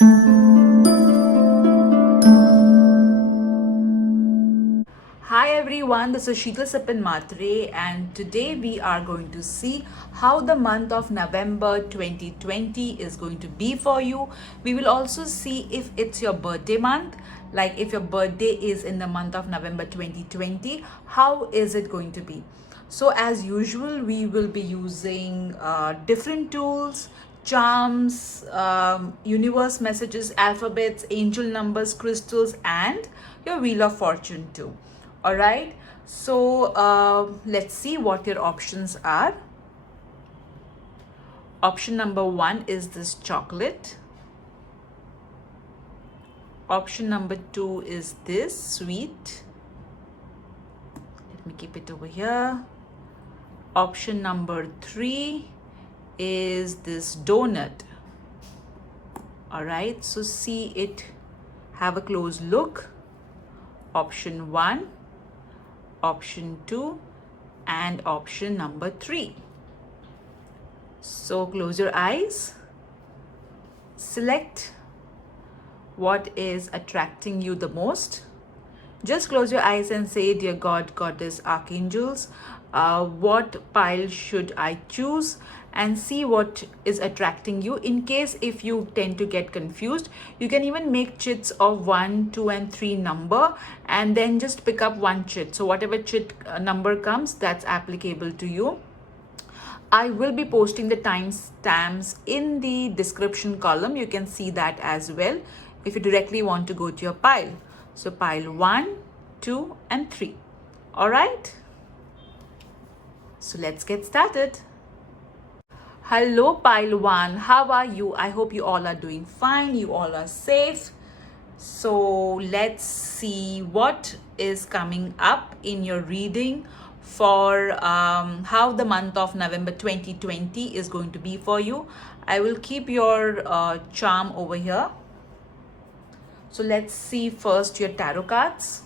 Hi everyone, this is Sheetal Sipin Matre, and today we are going to see how the month of November 2020 is going to be for you. We will also see if it's your birthday month, like if your birthday is in the month of November 2020, how is it going to be? So as usual, we will be using different tools, charms, universe messages, alphabets, angel numbers, crystals, and your wheel of fortune too. All right, so let's see what your options are. Option number one is this chocolate. Option number two is this sweet. Let me keep it over here. Option number three is this donut. All right, so see it, have a close look. Option one, option two, and option number three. So close your eyes, select what is attracting you the most. Just close your eyes and say, dear God, Goddess, Archangels, what pile should I choose? And see what is attracting you. In case if you tend to get confused, you can even make chits of 1, 2, and 3 number, and then just pick up one chit. So whatever chit number comes, that's applicable to you. I will be posting the timestamps in the description column. You can see that as well if you directly want to go to your pile. So pile 1, 2, and 3. All right. So let's get started. Hello pile 1, how are you? I hope you all are doing fine. You all are safe. So let's see what is coming up in your reading for how the month of November 2020 is going to be for you. I will keep your charm over here. So let's see first your tarot cards.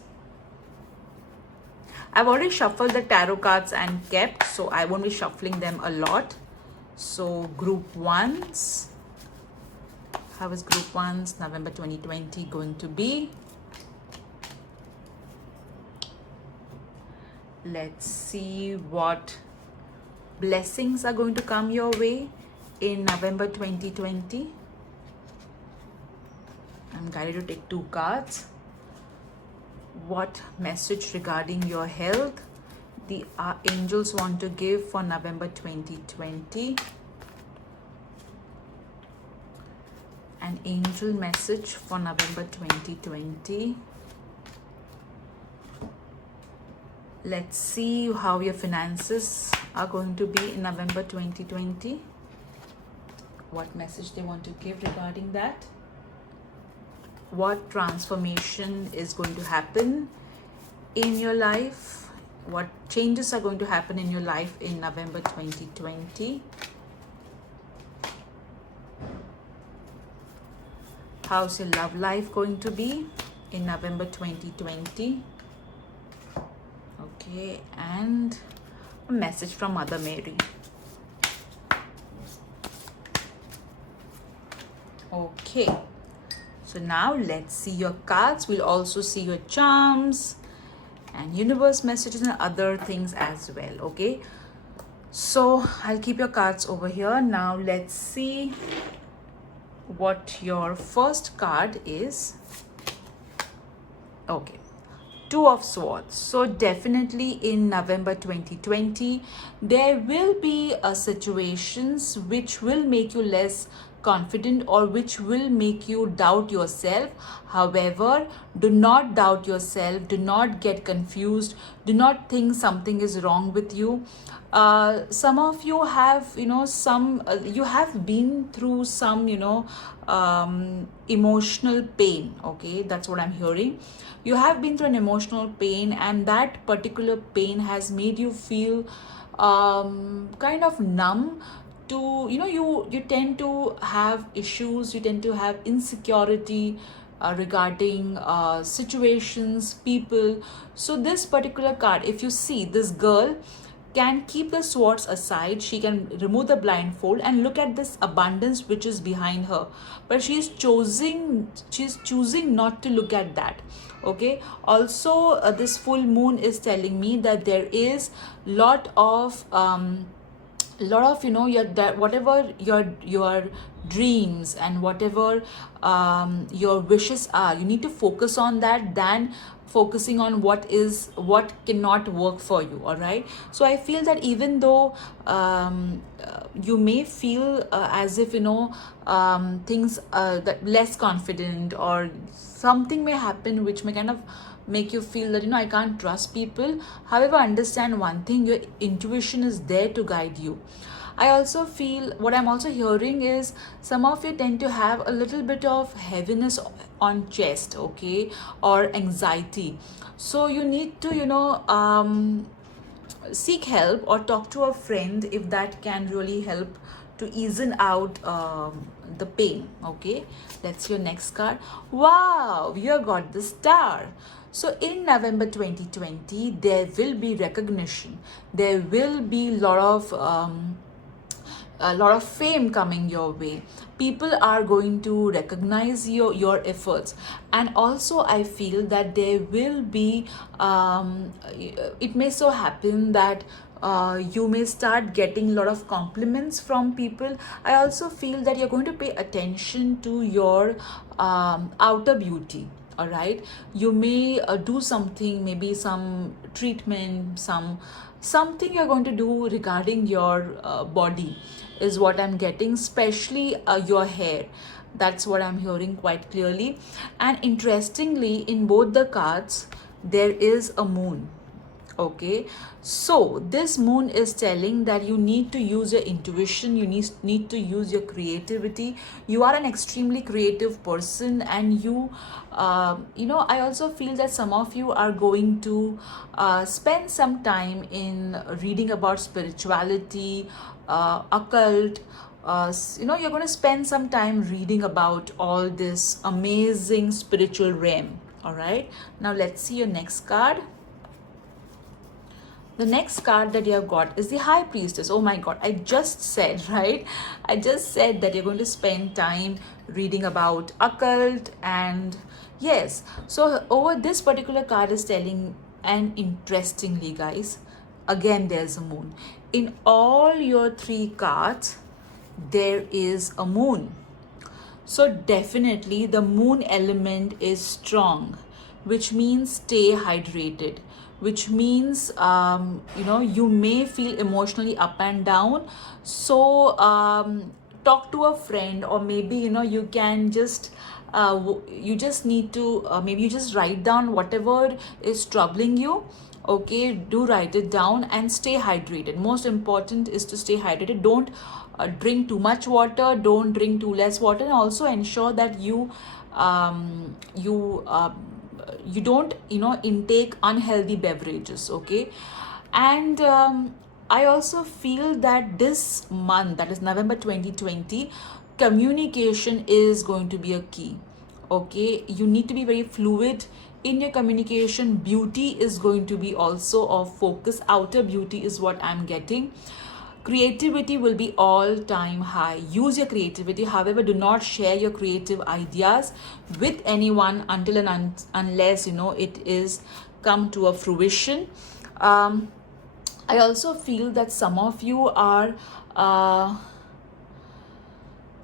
I've already shuffled the tarot cards and kept, so I won't be shuffling them a lot. So group ones, how is group ones November 2020 going to be? Let's see what blessings are going to come your way in November 2020. I'm guided to take 2 cards. What message regarding your health the angels want to give for November 2020? An angel message for November 2020. Let's see how your finances are going to be in November 2020. What message they want to give regarding that. What transformation is going to happen in your life. What changes are going to happen in your life in November 2020. How's your love life going to be in November 2020? Okay, and a message from Mother Mary. Okay, so now let's see your cards. We'll also see your charms and universe messages and other things as well. Okay, so I'll keep your cards over here. Now let's see what your first card is. Okay, 2 of Swords. So definitely in November 2020 there will be situations which will make you less confident or which will make you doubt yourself. However, do not doubt yourself, do not get confused, do not think something is wrong with you. Some of you have you have been through some emotional pain. Okay, that's what I'm hearing. You have been through an emotional pain, and that particular pain has made you feel kind of numb to, you tend to have issues, you tend to have insecurity regarding situations, people. So this particular card, if you see this girl, can keep the swords aside. She can remove the blindfold and look at this abundance which is behind her, but she's choosing not to look at that. Okay, also this full moon is telling me that there is lot of your that whatever your dreams and whatever your wishes are, you need to focus on that than focusing on what cannot work for you. All right, so I feel that even though you may feel as if things that less confident, or something may happen which may kind of make you feel that I can't trust people. However, understand one thing: your intuition is there to guide you. I also feel, what I'm also hearing is, some of you tend to have a little bit of heaviness on chest, okay, or anxiety. So you need to seek help or talk to a friend if that can really help to easen out the pain. Okay, that's your next card. Wow, you got the star. So in November 2020 there will be recognition, there will be a lot of fame coming your way. People are going to recognize your efforts. And also I feel that there will be it may so happen that you may start getting a lot of compliments from people. I also feel that you're going to pay attention to your outer beauty. All right, you may do something, maybe some treatment, something you're going to do regarding your body is what I'm getting, especially your hair. That's what I'm hearing quite clearly. And interestingly, in both the cards there is a moon. Okay, so this moon is telling that you need to use your intuition, you need to use your creativity. You are an extremely creative person, and I also feel that some of you are going to spend some time in reading about spirituality, occult. You're going to spend some time reading about all this amazing spiritual realm. All right, now let's see your next card. The next card that you have got is the High Priestess. Oh my God, I just said, right? I just said that you're going to spend time reading about occult, and yes. So over this particular card is telling, and interestingly, guys, again there's a moon. In all your three cards, there is a moon. So definitely the moon element is strong, which means stay hydrated, which means you may feel emotionally up and down. So talk to a friend, or maybe you can just you just need to maybe you just write down whatever is troubling you. Okay, do write it down and stay hydrated. Most important is to stay hydrated. Don't drink too much water, don't drink too less water, and also ensure that you don't intake unhealthy beverages. Okay, and I also feel that this month, that is November 2020, communication is going to be a key. Okay, you need to be very fluid in your communication. Beauty is going to be also of focus. Outer beauty is what I'm getting. Creativity will be all time high. Use your creativity. However, do not share your creative ideas with anyone until and unless it is come to a fruition. I also feel that some of you are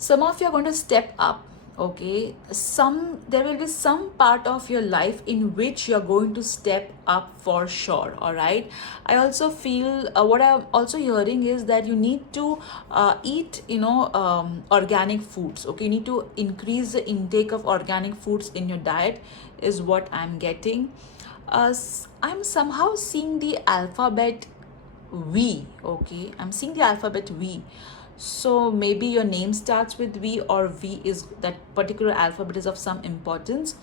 going to step up. Okay, there will be some part of your life in which you're going to step up for sure. All right, I also feel what I'm also hearing is that you need to eat organic foods. Okay, you need to increase the intake of organic foods in your diet is what I'm getting. I'm somehow seeing the alphabet V. Okay, I'm seeing the alphabet V. So maybe your name starts with V, or V is that particular alphabet is of some importance.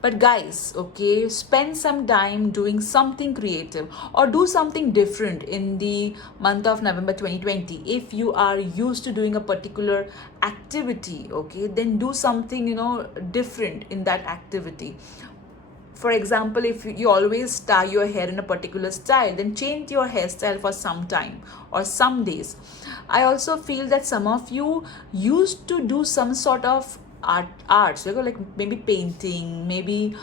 But guys, okay, spend some time doing something creative or do something different in the month of November 2020. If you are used to doing a particular activity, okay, then do something different in that activity. For example, if you always tie your hair in a particular style, then change your hairstyle for some time or some days. I also feel that some of you used to do some sort of arts, like maybe painting, maybe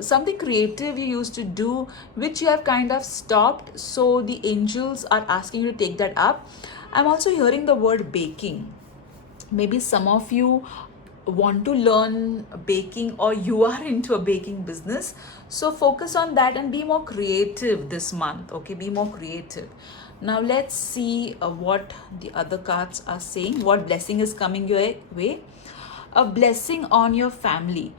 something creative you used to do, which you have kind of stopped. So the angels are asking you to take that up. I'm also hearing the word baking. Maybe some of you want to learn baking, or you are into a baking business, so focus on that and be more creative this month. Okay, be more creative. Now let's see what the other cards are saying. What blessing is coming your way? A blessing on your family.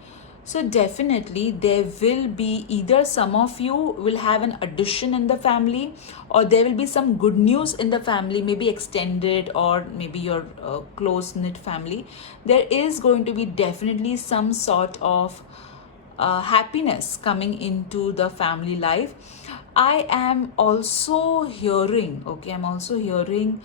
So definitely there will be, either some of you will have an addition in the family, or there will be some good news in the family, maybe extended or maybe your close knit family. There is going to be definitely some sort of happiness coming into the family life. I am also hearing, okay, I'm also hearing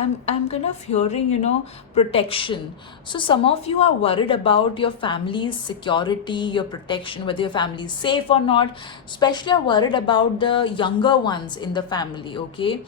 I'm kind of hearing, protection. So some of you are worried about your family's security, your protection, whether your family is safe or not. Especially are worried about the younger ones in the family, okay?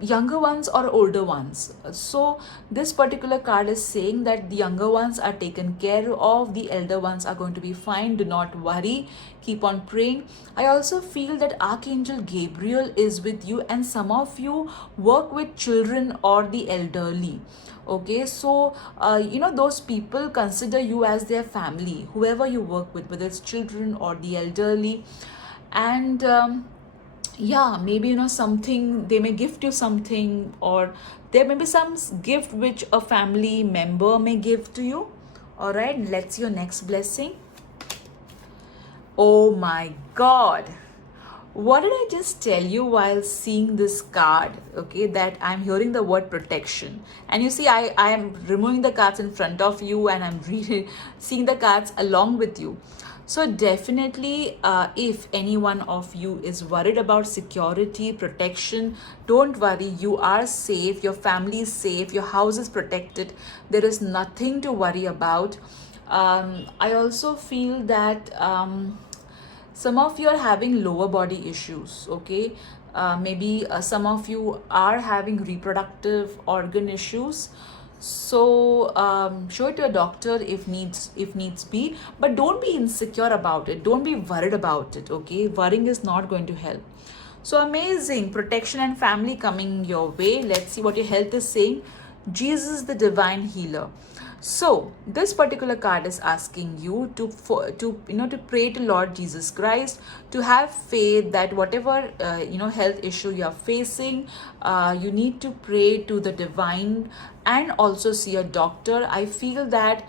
Younger ones or older ones. So this particular card is saying that the younger ones are taken care of, the elder ones are going to be fine. Do not worry, keep on praying. I also feel that Archangel Gabriel is with you, and some of you work with children or the elderly. Okay, so those people consider you as their family, whoever you work with, whether it's children or the elderly. And yeah, maybe something, they may gift you something, or there may be some gift which a family member may give to you. All right, let's see your next blessing. Oh my God, what did I just tell you while seeing this card? Okay, that I'm hearing the word protection, and you see I am removing the cards in front of you, and I'm reading, seeing the cards along with you. So definitely, if any one of you is worried about security, protection, don't worry, you are safe, your family is safe, your house is protected. There is nothing to worry about. I also feel that some of you are having lower body issues, okay? Maybe some of you are having reproductive organ issues. So show it to a doctor if needs be, but don't be insecure about it, don't be worried about it, okay? Worrying is not going to help. So amazing protection and family coming your way. Let's see what your health is saying. Jesus, the divine healer. So this particular card is asking you to pray to Lord Jesus Christ, to have faith that whatever health issue you are facing, you need to pray to the divine and also see a doctor. I feel that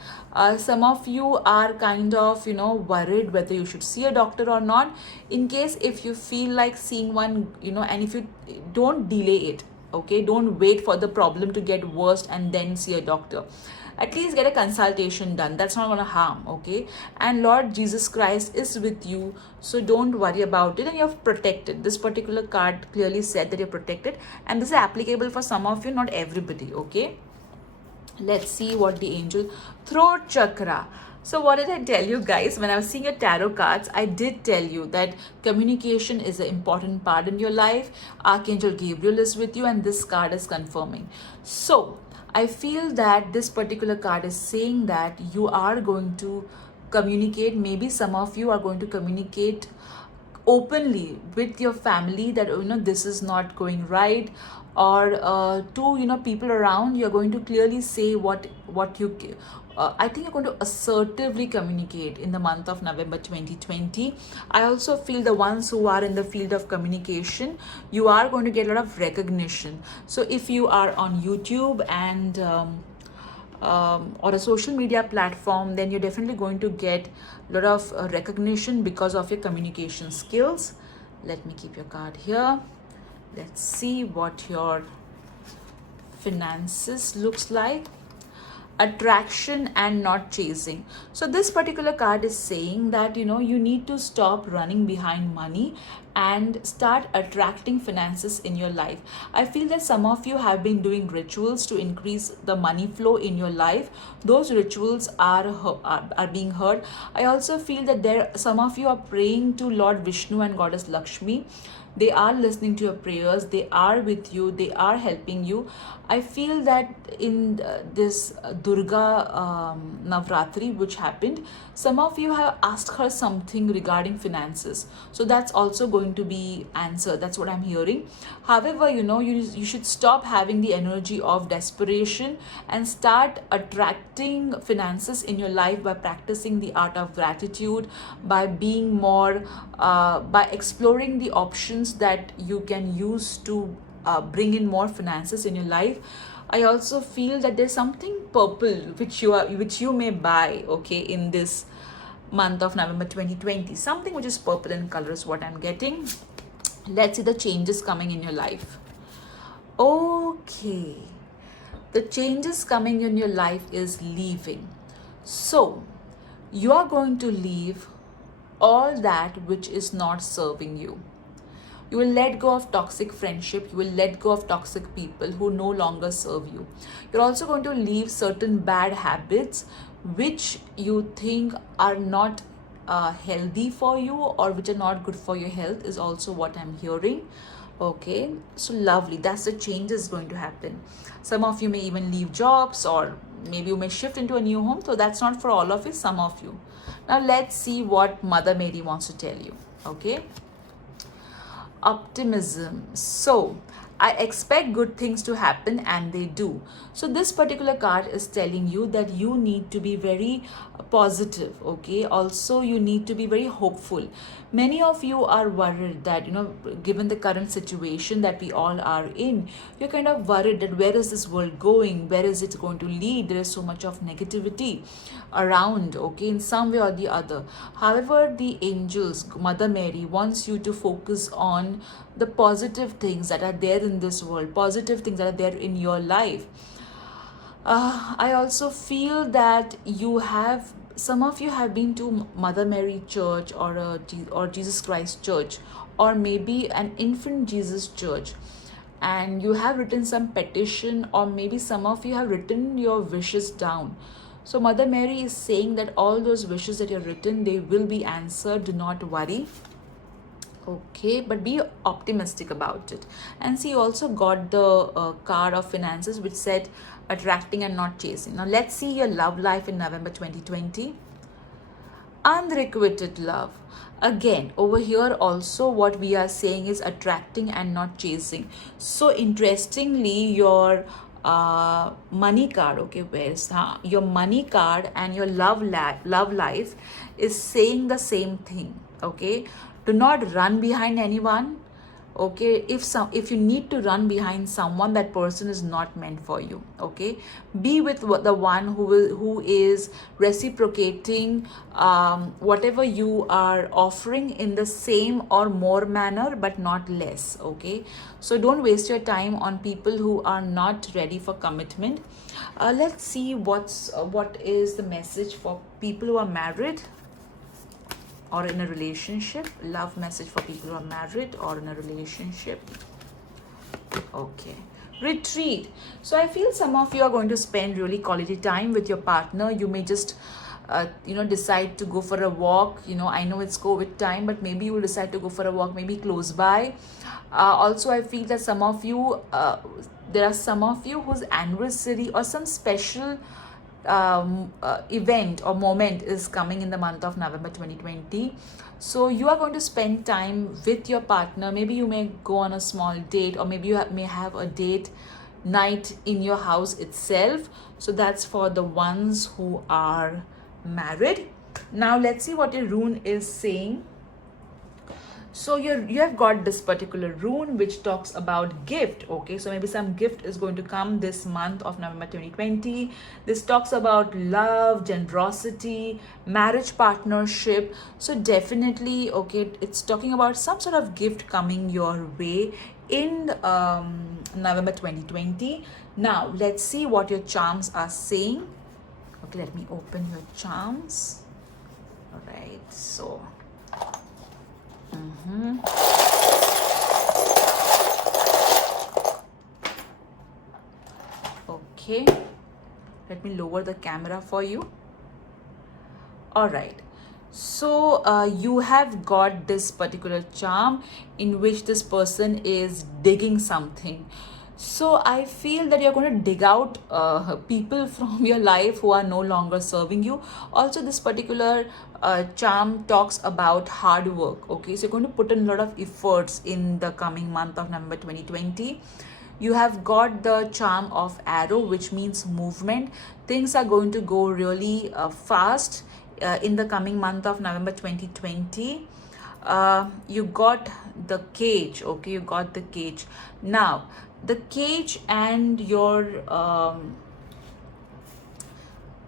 some of you are kind of worried whether you should see a doctor or not. In case if you feel like seeing one, and if you don't delay it, okay, don't wait for the problem to get worse and then see a doctor. At least get a consultation done. That's not going to harm, okay? And Lord Jesus Christ is with you, so don't worry about it, and you're protected. This particular card clearly said that you're protected, and this is applicable for some of you, not everybody, okay? Let's see what the angel, throat chakra. So what did I tell you guys? When I was seeing your tarot cards, I did tell you that communication is an important part in your life. Archangel Gabriel is with you, and this card is confirming. So I feel that this particular card is saying that you are going to communicate. Maybe some of you are going to communicate openly with your family that this is not going right, or to people around. You're going to clearly say what you I think you're going to assertively communicate in the month of November 2020. I also feel the ones who are in the field of communication, you are going to get a lot of recognition. So if you are on YouTube and or a social media platform, then you're definitely going to get a lot of recognition because of your communication skills. Let me keep your card here. Let's see what your finances looks like. Attraction and not chasing. So this particular card is saying that you need to stop running behind money and start attracting finances in your life. I feel that some of you have been doing rituals to increase the money flow in your life. Those rituals are being heard. I also feel that some of you are praying to Lord Vishnu and Goddess Lakshmi. They are listening to your prayers, they are with you, they are helping you. I feel that in this Durga Navratri which happened, some of you have asked her something regarding finances, so that's also going to be answered. That's what I'm hearing. However, you should stop having the energy of desperation and start attracting finances in your life by practicing the art of gratitude, by being more by exploring the options that you can use to bring in more finances in your life. I also feel that there's something purple which you may buy, okay, in this month of November 2020. Something which is purple in color is what I'm getting. Let's see the changes coming in your life. Okay, the changes coming in your life is leaving. So you are going to leave all that which is not serving you. You will let go of toxic friendship. You will let go of toxic people who no longer serve you. You're also going to leave certain bad habits which you think are not healthy for you or which are not good for your health, is also what I'm hearing. Okay, so lovely. That's the change is going to happen. Some of you may even leave jobs, or maybe you may shift into a new home. So that's not for all of you, some of you. Now let's see what Mother Mary wants to tell you. Okay, optimism. So I expect good things to happen, and they do. So this particular card is telling you that you need to be very positive. Okay, also you need to be very hopeful. Many of you are worried that, given the current situation that we all are in, you're kind of worried that where is this world going, where is it going to lead. There is so much of negativity around, okay, in some way or the other. However, the angels, Mother Mary wants you to focus on the positive things that are there in this world, positive things that are there in your life. I also feel that some of you have been to Mother Mary Church or Jesus Christ Church, or maybe an Infant Jesus Church, and you have written some petition, or maybe some of you have written your wishes down. So Mother Mary is saying that all those wishes that you have written, they will be answered. Do not worry. Okay, but be optimistic about it. And see, you also got the card of finances which said attracting and not chasing. Now let's see your love life in November 2020. Unrequited love. Again, over here also what we are saying is attracting and not chasing. So interestingly, your money card, okay, where's your money card and your love life is saying the same thing. Okay, do not run behind anyone. Okay, if you need to run behind someone, that person is not meant for you. Okay, be with the one who is reciprocating whatever you are offering in the same or more manner, but not less. Okay, so don't waste your time on people who are not ready for commitment. Let's see what is the message for people who are married or in a relationship. Love message for people who are married or in a relationship. Okay, retreat. So I feel some of you are going to spend really quality time with your partner. You may just decide to go for a walk. I know it's COVID time, but maybe you will decide to go for a walk, maybe close by. Also, I feel that there are some of you whose anniversary or some special event or moment is coming in the month of November 2020. So you are going to spend time with your partner. Maybe you may go on a small date, or maybe you may have a date night in your house itself. So that's for the ones who are married. Now let's see what your rune is saying. So you have got this particular rune which talks about gift. Okay, so maybe some gift is going to come this month of November 2020. This talks about love, generosity, marriage partnership. So definitely, okay, it's talking about some sort of gift coming your way in November 2020. Now let's see what your charms are saying. Okay, let me open your charms. All right, so Okay, let me lower the camera for you. All right, so you have got this particular charm in which this person is digging something. So I feel that you're going to dig out people from your life who are no longer serving you. Also, this particular charm talks about hard work. Okay, so you're going to put in a lot of efforts in the coming month of November 2020. You have got the charm of arrow, which means movement. Things are going to go really fast in the coming month of November 2020. You got the cage. Okay, you got the cage. Now the cage and your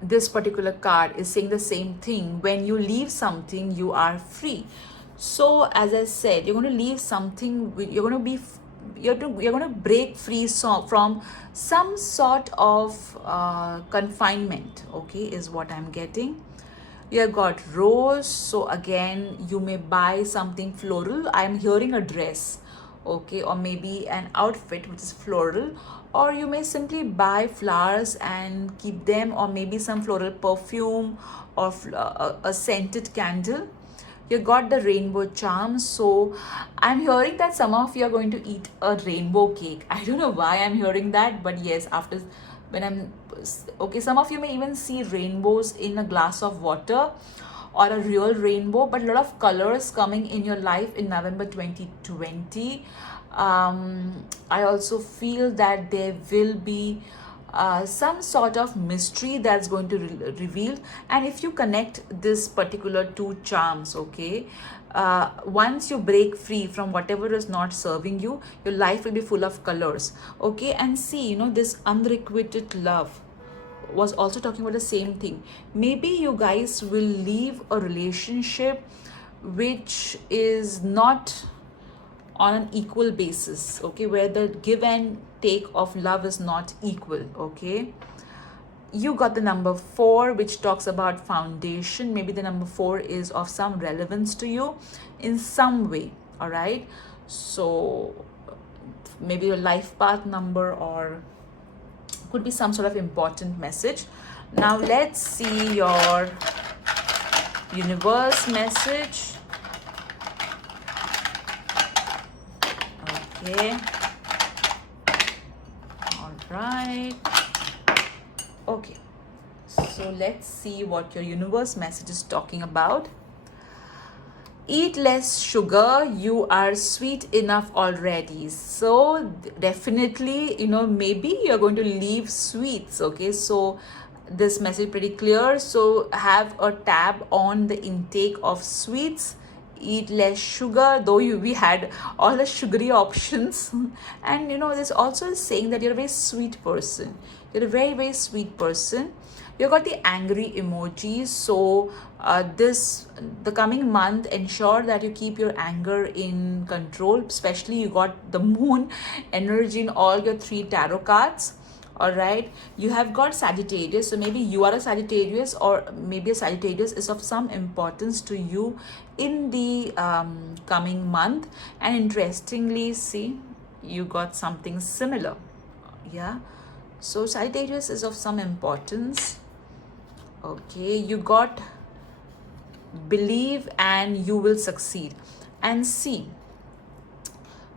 this particular card is saying the same thing. When you leave something, you are free. So as I said, you're going to leave something, you're going to be you're going to break free from some sort of confinement. Okay, is what I'm getting. You have got rose, so again you may buy something floral. I'm hearing a dress, okay, or maybe an outfit which is floral, or you may simply buy flowers and keep them, or maybe some floral perfume or a scented candle. You got the rainbow charm, so I'm hearing that some of you are going to eat a rainbow cake. I don't know why I'm hearing that, but yes, after when I'm okay, some of you may even see rainbows in a glass of water or a real rainbow, but a lot of colors coming in your life in November 2020. I also feel that there will be some sort of mystery that's going to reveal. And if you connect this particular two charms, okay, once you break free from whatever is not serving you, your life will be full of colors. Okay, and see, you know, this unrequited love was also talking about the same thing. Maybe you guys will leave a relationship which is not on an equal basis, okay, where the give and take of love is not equal. Okay, you got the number 4, which talks about foundation. Maybe the number 4 is of some relevance to you in some way. All right, so maybe your life path number, or could be some sort of important message. Now let's see your universe message. Okay, all right. Okay, so let's see what your universe message is talking about. Eat less sugar, you are sweet enough already. So definitely, you know, maybe you're going to leave sweets. Okay, so this message pretty clear. So have a tab on the intake of sweets. Eat less sugar, though we had all the sugary options. And you know, this also is saying that you're a very sweet person. You're a very, very sweet person. You got the angry emoji. So the coming month, ensure that you keep your anger in control. Especially you got the moon energy in all your 3 tarot cards. All right, you have got Sagittarius, so maybe you are a Sagittarius, or maybe a Sagittarius is of some importance to you in the coming month. And interestingly, see, you got something similar. Yeah, so Sagittarius is of some importance. Okay, you got believe and you will succeed. And see,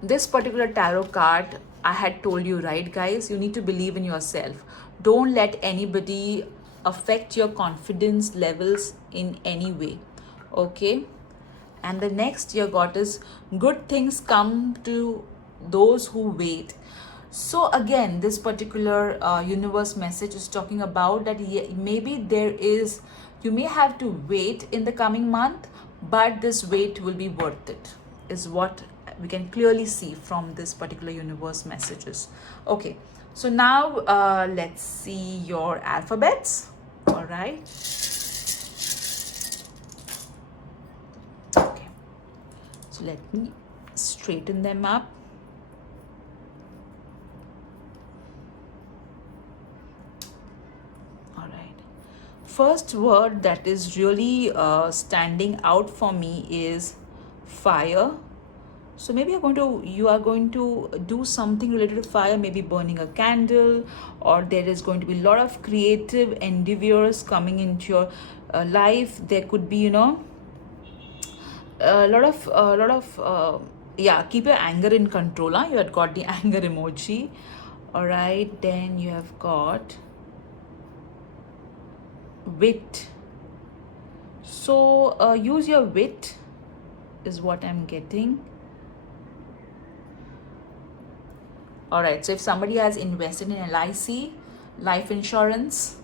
this particular tarot card, I had told you, right guys, you need to believe in yourself. Don't let anybody affect your confidence levels in any way. Okay, and the next you got is good things come to those who wait. So again, this particular universe message is talking about that maybe you may have to wait in the coming month, but this wait will be worth it, is what we can clearly see from this particular universe messages. Okay, so now let's see your alphabets. All right. Okay, so let me straighten them up. First word that is really standing out for me is fire. So maybe you are going to do something related to fire, maybe burning a candle, or there is going to be a lot of creative endeavors coming into your life. There could be, yeah, keep your anger in control. Huh? You had got the anger emoji. All right, then you have got wit. So use your wit is what I'm getting. All right, so if somebody has invested in LIC, life insurance,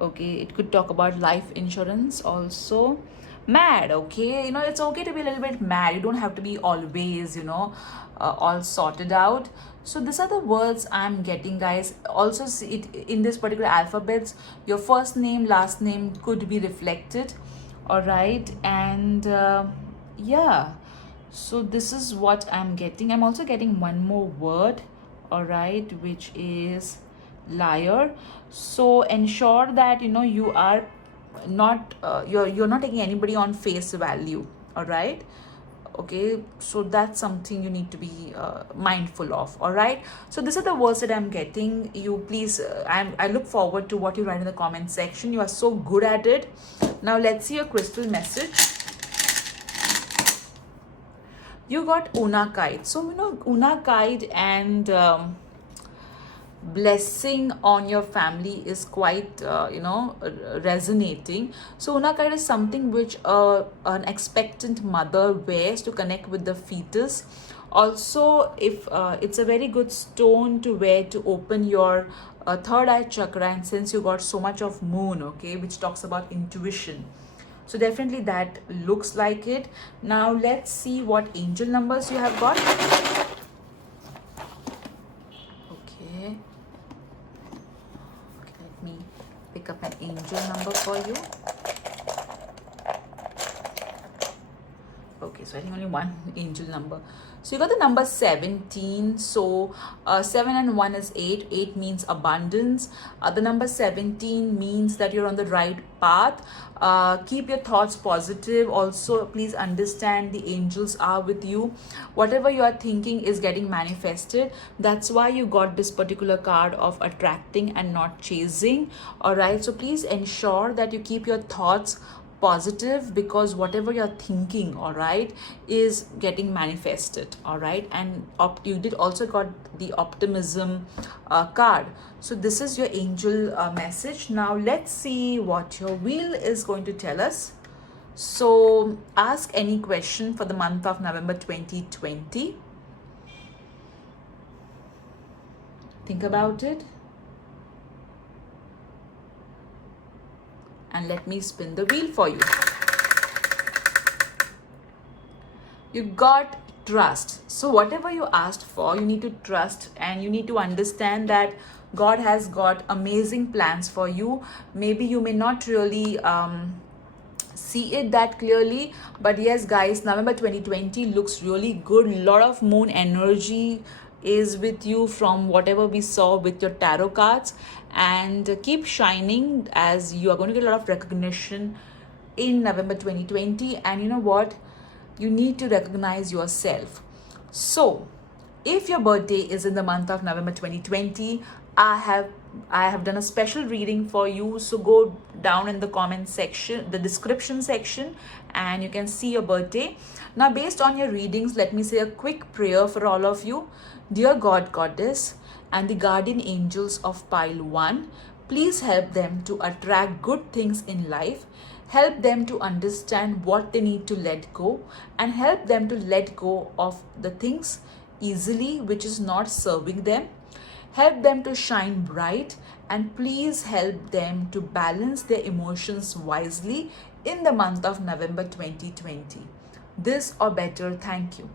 okay, it could talk about life insurance also. Mad, okay, it's okay to be a little bit mad. You don't have to be always, all sorted out. So these are the words I'm getting, guys. Also see it in this particular alphabets, your first name, last name could be reflected. All right, and yeah, so this is what I'm getting. I'm also getting one more word, all right, which is liar. So ensure that you are not you're not taking anybody on face value. All right, okay, so that's something you need to be mindful of. All right, so these are the words that I'm getting. You please I look forward to what you write in the comment section. You are so good at it. Now let's see your crystal message. You got Unakite. So Unakite and blessing on your family is quite resonating. So Unakite is something which an expectant mother wears to connect with the fetus. Also, if it's a very good stone to wear to open your third eye chakra, and since you got so much of moon, okay, which talks about intuition, so definitely that looks like it. Now let's see what angel numbers you have got. Okay, let me pick up an angel number for you. Okay, so I think only one angel number. So you got the number 17. So 7 and 1 is 8. 8 means abundance. The number 17 means that you're on the right path. Keep your thoughts positive. Also, please understand the angels are with you. Whatever you are thinking is getting manifested. That's why you got this particular card of attracting and not chasing. All right, so please ensure that you keep your thoughts positive, because whatever you're thinking, all right, is getting manifested. All right, and you did also got the optimism card. So this is your angel message. Now let's see what your wheel is going to tell us. So ask any question for the month of November 2020. Think about it. And let me spin the wheel for you. You got trust. So whatever you asked for, you need to trust, and you need to understand that God has got amazing plans for you. Maybe you may not really see it that clearly, but yes, guys, November 2020 looks really good. A lot of moon energy is with you from whatever we saw with your tarot cards, and keep shining, as you are going to get a lot of recognition in November 2020. And you know what, you need to recognize yourself. So if your birthday is in the month of November 2020, I have done a special reading for you. So go down in the comment section, the description section, and you can see your birthday. Now based on your readings, let me say a quick prayer for all of you. Dear God, Goddess, and the guardian angels of pile 1, please help them to attract good things in life. Help them to understand what they need to let go, and help them to let go of the things easily which is not serving them. Help them to shine bright, and please help them to balance their emotions wisely in the month of November 2020. This or better, thank you.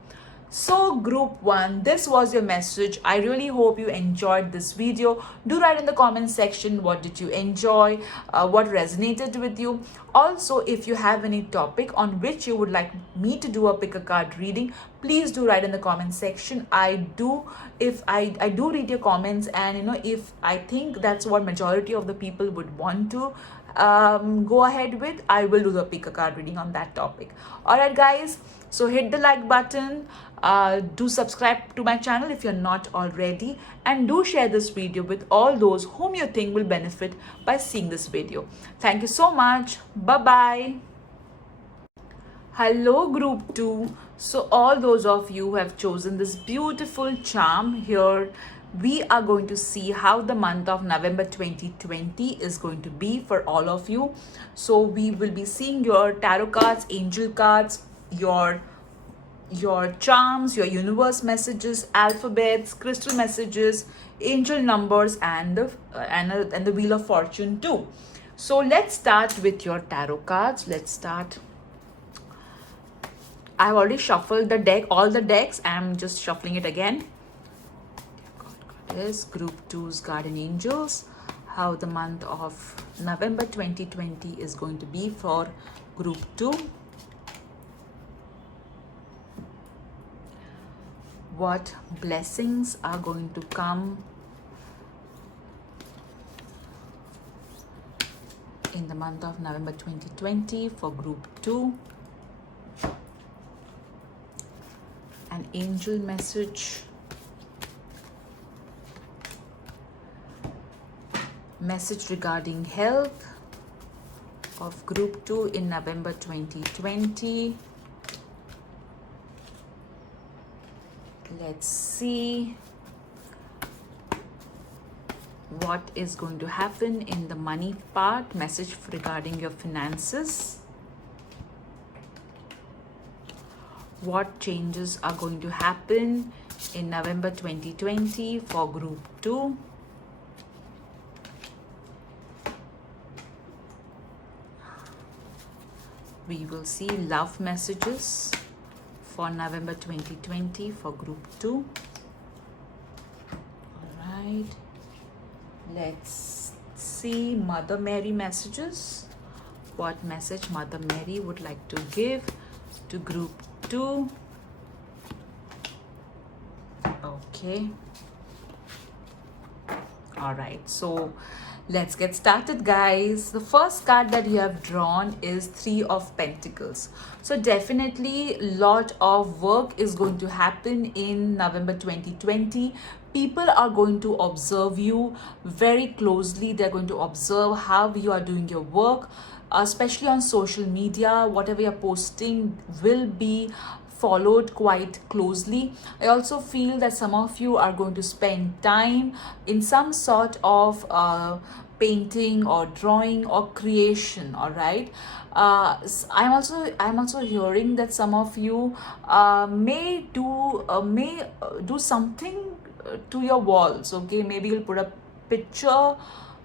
So group 1, this was your message. I really hope you enjoyed this video. Do write in the comment section what did you enjoy, what resonated with you. Also, if you have any topic on which you would like me to do a pick a card reading, please do write in the comment section. I do read your comments, and if I think that's what majority of the people would want to go ahead with, I will do the pick a card reading on that topic. All right, guys, so hit the like button, do subscribe to my channel if you're not already, and do share this video with all those whom you think will benefit by seeing this video. Thank you so much. Bye bye. Hello group 2. So all those of you who have chosen this beautiful charm here, we are going to see how the month of November 2020 is going to be for all of you. So we will be seeing your tarot cards, angel cards, your charms, your universe messages, alphabets, crystal messages, angel numbers, and the wheel of fortune too. So let's start with your tarot cards. Let's start. I've already shuffled the deck, all the decks. I'm just shuffling it again. Goddess, group 2's guardian angels, how the month of November 2020 is going to be for group 2. What blessings are going to come in the month of November 2020 for group 2? An angel message, message regarding health of group 2 in November 2020. Let's see what is going to happen in the money part, message regarding your finances. What changes are going to happen in November 2020 for group 2? We will see love messages for November 2020 for group 2. All right. Let's see Mother Mary messages. What message Mother Mary would like to give to group 2. Okay. All right, so let's get started, guys. The first card that you have drawn is 3 of Pentacles. So definitely lot of work is going to happen in November 2020. People are going to observe you very closely. They're going to observe how you are doing your work, especially on social media. Whatever you're posting will be followed quite closely. I also feel that some of you are going to spend time in some sort of painting or drawing or creation. All right. I'm also hearing that some of you may do something to your walls. Okay, maybe you'll put a picture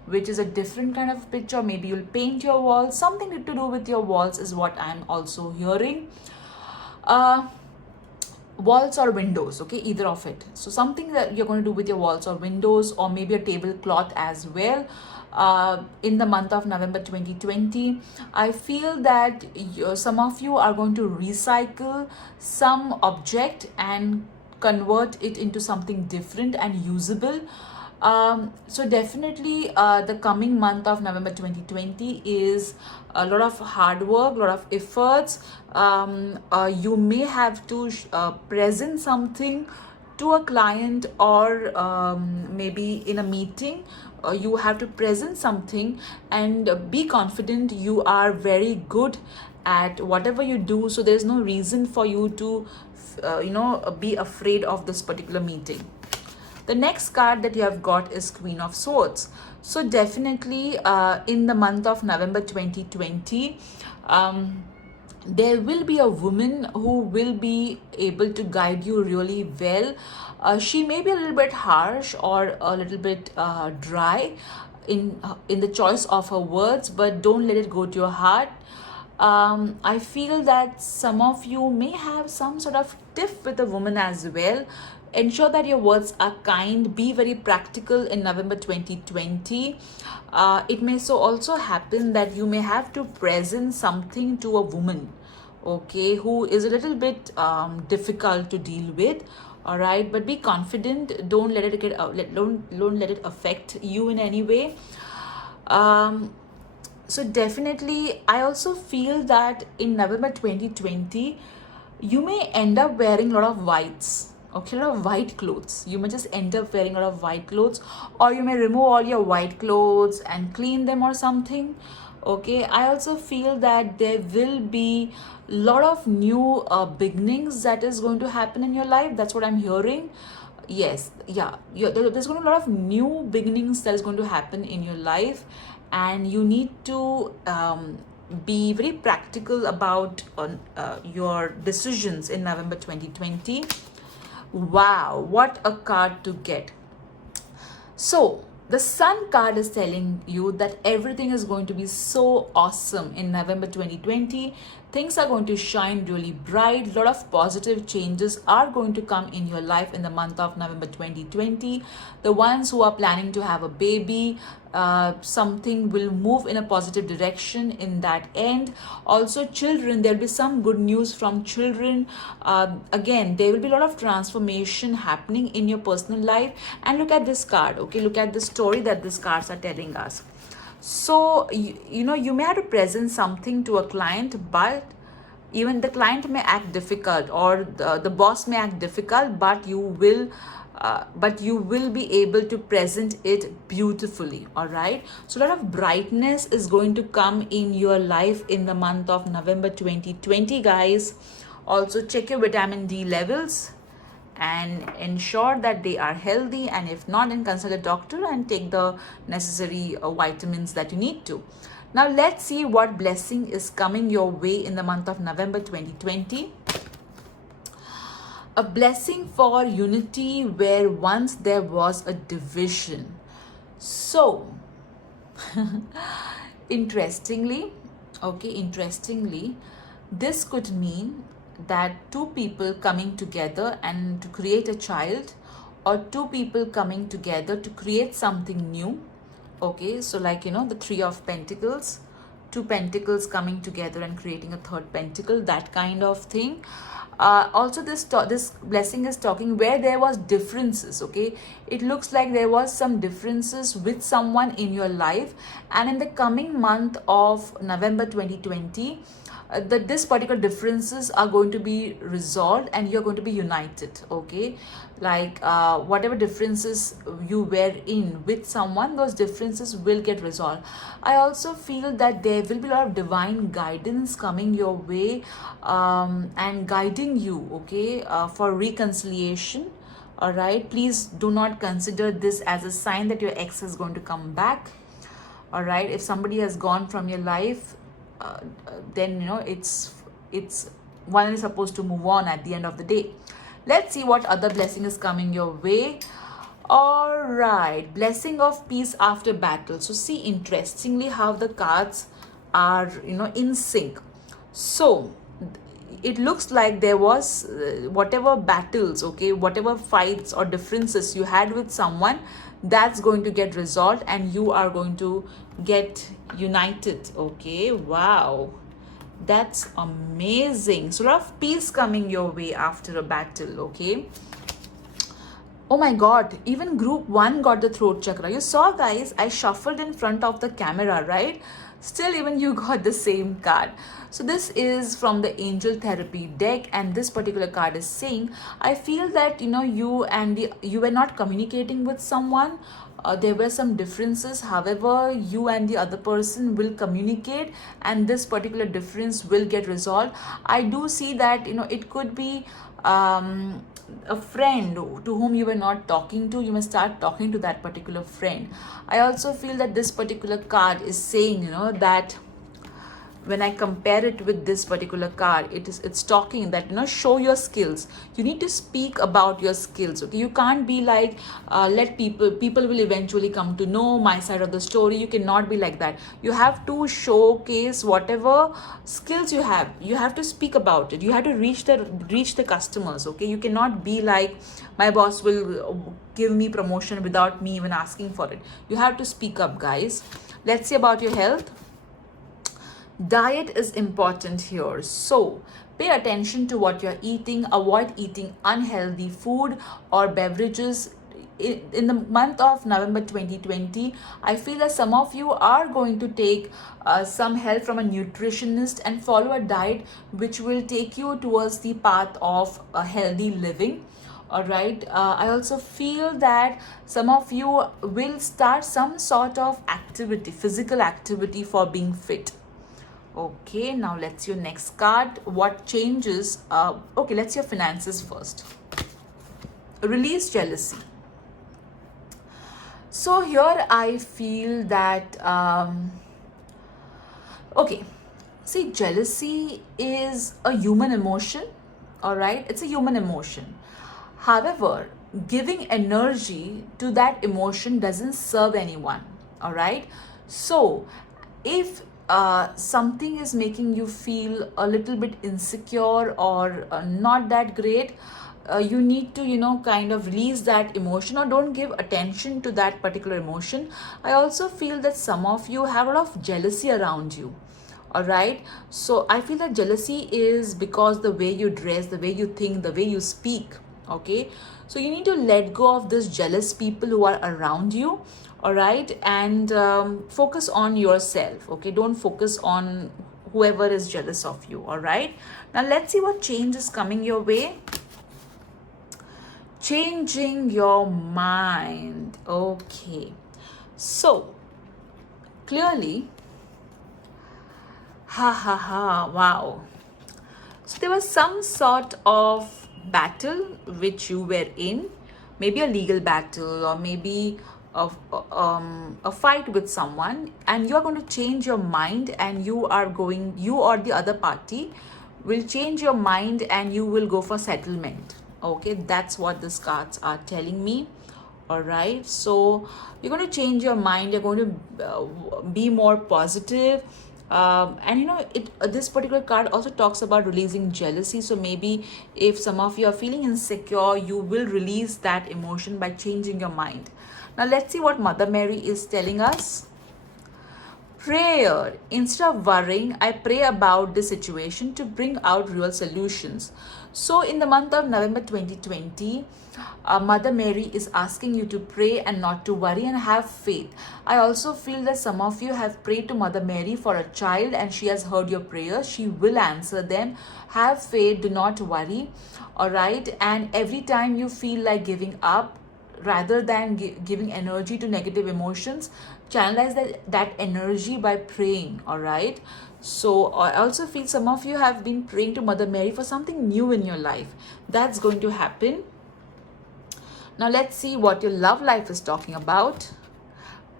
which is a different kind of picture. Maybe you'll paint your walls. Something to do with your walls is what I'm also hearing. Walls or windows, okay, either of it. So something that you're going to do with your walls or windows, or maybe a tablecloth as well. In the month of November 2020, I feel that some of you are going to recycle some object and convert it into something different and usable. So definitely the coming month of November 2020 is a lot of hard work, a lot of efforts. You may have to present something to a client, or maybe in a meeting. You have to present something and be confident you are very good at whatever you do. So there's no reason for you to be afraid of this particular meeting. The next card that you have got is Queen of Swords. So definitely in the month of November 2020, there will be a woman who will be able to guide you really well. She may be a little bit harsh or a little bit dry in the choice of her words, but don't let it go to your heart. I feel that some of you may have some sort of tiff with a woman as well. Ensure that your words are kind. Be very practical in November 2020. It may so also happen that you may have to present something to a woman. okay, who is a little bit difficult to deal with. All right, but be confident. Don't let it get don't let it affect you in any way. um so definitely, I also feel that in November 2020, you may end up wearing a lot of whites. Okay, a lot of white clothes. You may just end up wearing a lot of white clothes, or you may remove all your white clothes and clean them or something. Okay, I also feel that there will be a lot of new beginnings that is going to happen in your life. That's what I'm hearing. Yes, yeah, there's going to be a lot of new beginnings that is going to happen in your life, and you need to be very practical about your decisions in November 2020. Wow, what a card to get. So, the Sun card is telling you that everything is going to be so awesome in November 2020. Things are going to shine really bright. A lot of positive changes are going to come in your life in the month of November 2020. The ones who are planning to have a baby, something will move in a positive direction in that end. Also, children, there'll be some good news from children. Again, there will be a lot of transformation happening in your personal life. And look at this card, okay? Look at the story that these cards are telling us. So, you may have to present something to a client, but even the client may act difficult, or the boss may act difficult, but you will be able to present it beautifully. All right, so a lot of brightness is going to come in your life in the month of November 2020, guys. Also, check your vitamin D levels and ensure that they are healthy, and if not, then consult a doctor and take the necessary vitamins that you need to. Now let's see what blessing is coming your way in the month of November 2020. A blessing for unity where once there was a division. So interestingly, this could mean that two people coming together and to create a child, or two people coming together to create something new. Okay, so like the Three of Pentacles, two pentacles coming together and creating a third pentacle, that kind of thing. Also, this blessing is talking where there was differences. Okay, it looks like there was some differences with someone in your life, and in the coming month of November 2020, that this particular differences are going to be resolved and you're going to be united. Okay, like whatever differences you were in with someone, those differences will get resolved. I also feel that there will be a lot of divine guidance coming your way, and guiding you, okay, for reconciliation. All right, please do not consider this as a sign that your ex is going to come back. All right, if somebody has gone from your life, then it's one is supposed to move on at the end of the day. Let's see what other blessing is coming your way. All right, blessing of peace after battle. So see, interestingly, how the cards are in sync. So it looks like there was whatever battles, okay, whatever fights or differences you had with someone, that's going to get resolved and you are going to get united. Okay, wow, that's amazing. So a lot of peace coming your way after a battle. Okay, oh my god, even group 1 got the throat chakra. You saw, guys, I shuffled in front of the camera, right? Still, even you got the same card. So this is from the Angel Therapy deck, and this particular card is saying, I feel that you were not communicating with someone. There were some differences. However, you and the other person will communicate, and this particular difference will get resolved. I do see that it could be a friend to whom you were not talking to. You must start talking to that particular friend. I also feel that this particular card is saying that when I compare it with this particular card, it's talking that show your skills. You need to speak about your skills. Okay, you can't be like let people will eventually come to know my side of the story. You cannot be like that. You have to showcase whatever skills you have. You have to speak about it. You have to reach the customers. Okay, you cannot be like my boss will give me promotion without me even asking for it. You have to speak up, guys. Let's see about your health. Diet is important here. So pay attention to what you're eating. Avoid eating unhealthy food or beverages. In the month of November 2020, I feel that some of you are going to take some help from a nutritionist and follow a diet which will take you towards the path of a healthy living. All right. I also feel that some of you will start some sort of activity, physical activity, for being fit. Okay, now let's your next card. What changes? Okay, let's your finances first. Release jealousy. So here I feel that okay, see, jealousy is a human emotion. All right, it's a human emotion. However, giving energy to that emotion doesn't serve anyone. All right, so if something is making you feel a little bit insecure or not that great, you need to, kind of release that emotion, or don't give attention to that particular emotion. I also feel that some of you have a lot of jealousy around you. All right, so I feel that jealousy is because the way you dress, the way you think, the way you speak. Okay, so you need to let go of this jealous people who are around you. All right, and focus on yourself. Okay, don't focus on whoever is jealous of you. All right, now let's see what change is coming your way. Changing your mind. Okay, so clearly, wow, so there was some sort of battle which you were in, maybe a legal battle, or maybe a fight with someone, and you are going to change your mind, and you or the other party will change your mind, and you will go for settlement. Okay, that's what these cards are telling me. All right, so you're going to change your mind, you're going to be more positive. And this particular card also talks about releasing jealousy. So maybe if some of you are feeling insecure, you will release that emotion by changing your mind. Now let's see what Mother Mary is telling us. Prayer. Instead of worrying, I pray about the situation to bring out real solutions. So in the month of November 2020, Mother Mary is asking you to pray and not to worry, and have faith. I also feel that some of you have prayed to Mother Mary for a child, and she has heard your prayers. She will answer them. Have faith, do not worry. All right, and every time you feel like giving up, rather than giving energy to negative emotions, channelize that energy by praying. All right, so I also feel some of you have been praying to Mother Mary for something new in your life. That's going to happen. Now let's see what your love life is talking about.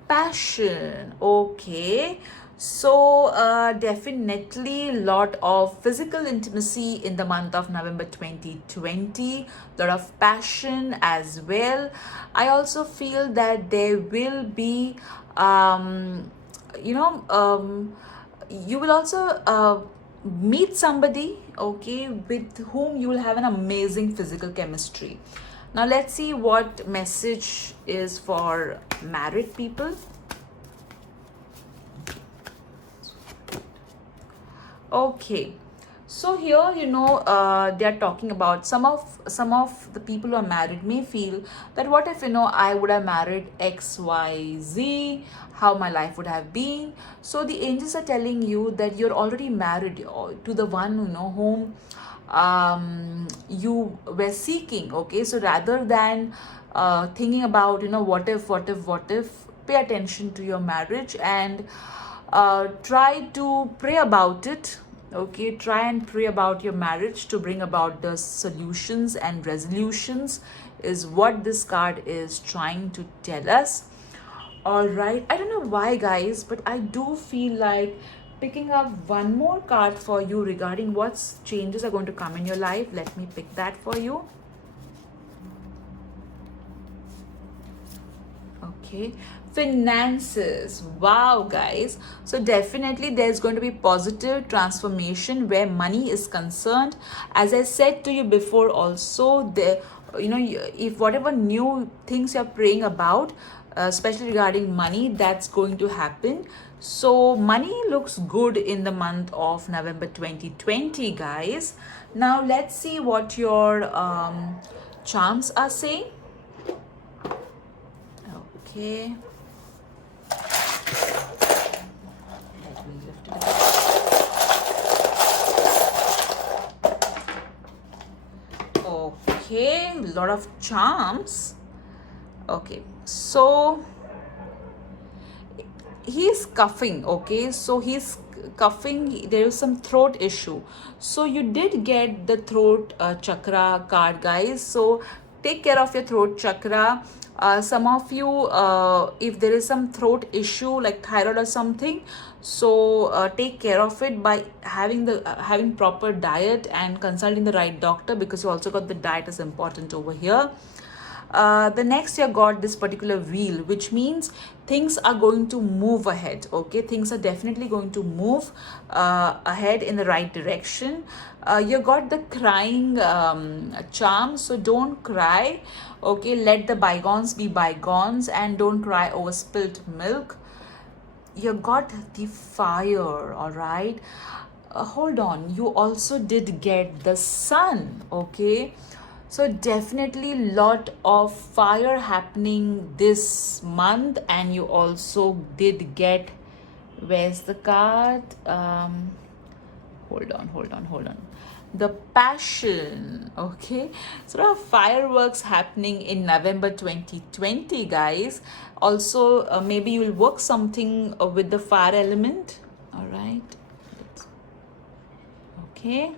Passion. Okay, so definitely lot of physical intimacy in the month of November 2020, lot of passion as well. I also feel that there will be you will also meet somebody, okay, with whom you will have an amazing physical chemistry. Now let's see what message is for married people. Okay, so here they are talking about some of the people who are married may feel that what if I would have married XYZ, how my life would have been. So the angels are telling you that you're already married to the one whom you were seeking. Okay, so rather than thinking about what if, pay attention to your marriage and try to pray about it. Okay, try and pray about your marriage to bring about the solutions and resolutions, is what this card is trying to tell us. All right, I don't know why, guys, but I do feel like picking up one more card for you regarding what changes are going to come in your life. Let me pick that for you. Okay, finances. Wow, guys, so definitely there's going to be positive transformation where money is concerned. As I said to you before also, there if whatever new things you're praying about, especially regarding money, that's going to happen. So money looks good in the month of November 2020, guys. Now let's see what your charms are saying. Okay. Let me lift it up. Okay, a lot of charms. Okay, so he's coughing. Okay, so he's coughing. There is some throat issue, so you did get the throat chakra card, guys. So take care of your throat chakra. Some of you, if there is some throat issue like thyroid or something, so take care of it by having proper diet and consulting the right doctor, because you also got the diet is important over here. The next year got this particular wheel, which means things are going to move ahead. Okay, things are definitely going to move ahead in the right direction. You got the crying charm, so don't cry. Okay, let the bygones be bygones and don't cry over spilt milk. You got the fire. All right, hold on, you also did get the sun. Okay, so definitely lot of fire happening this month. And you also did get, where's the card? Hold on, the passion. Okay, so there are fireworks happening in November 2020, guys. Also maybe you will work something with the fire element. All right, okay.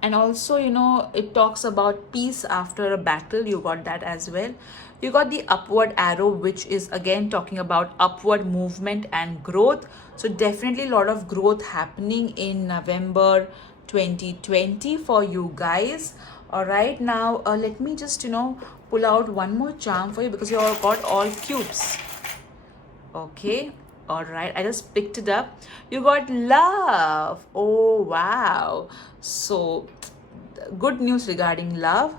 And also, you know, it talks about peace after a battle. You got that as well. You got the upward arrow, which is again talking about upward movement and growth. So definitely a lot of growth happening in November 2020 for you guys. All right, now let me just, you know, pull out one more charm for you, because you all got all cubes. Okay, all right, I just picked it up. You got love. Oh wow, so good news regarding love.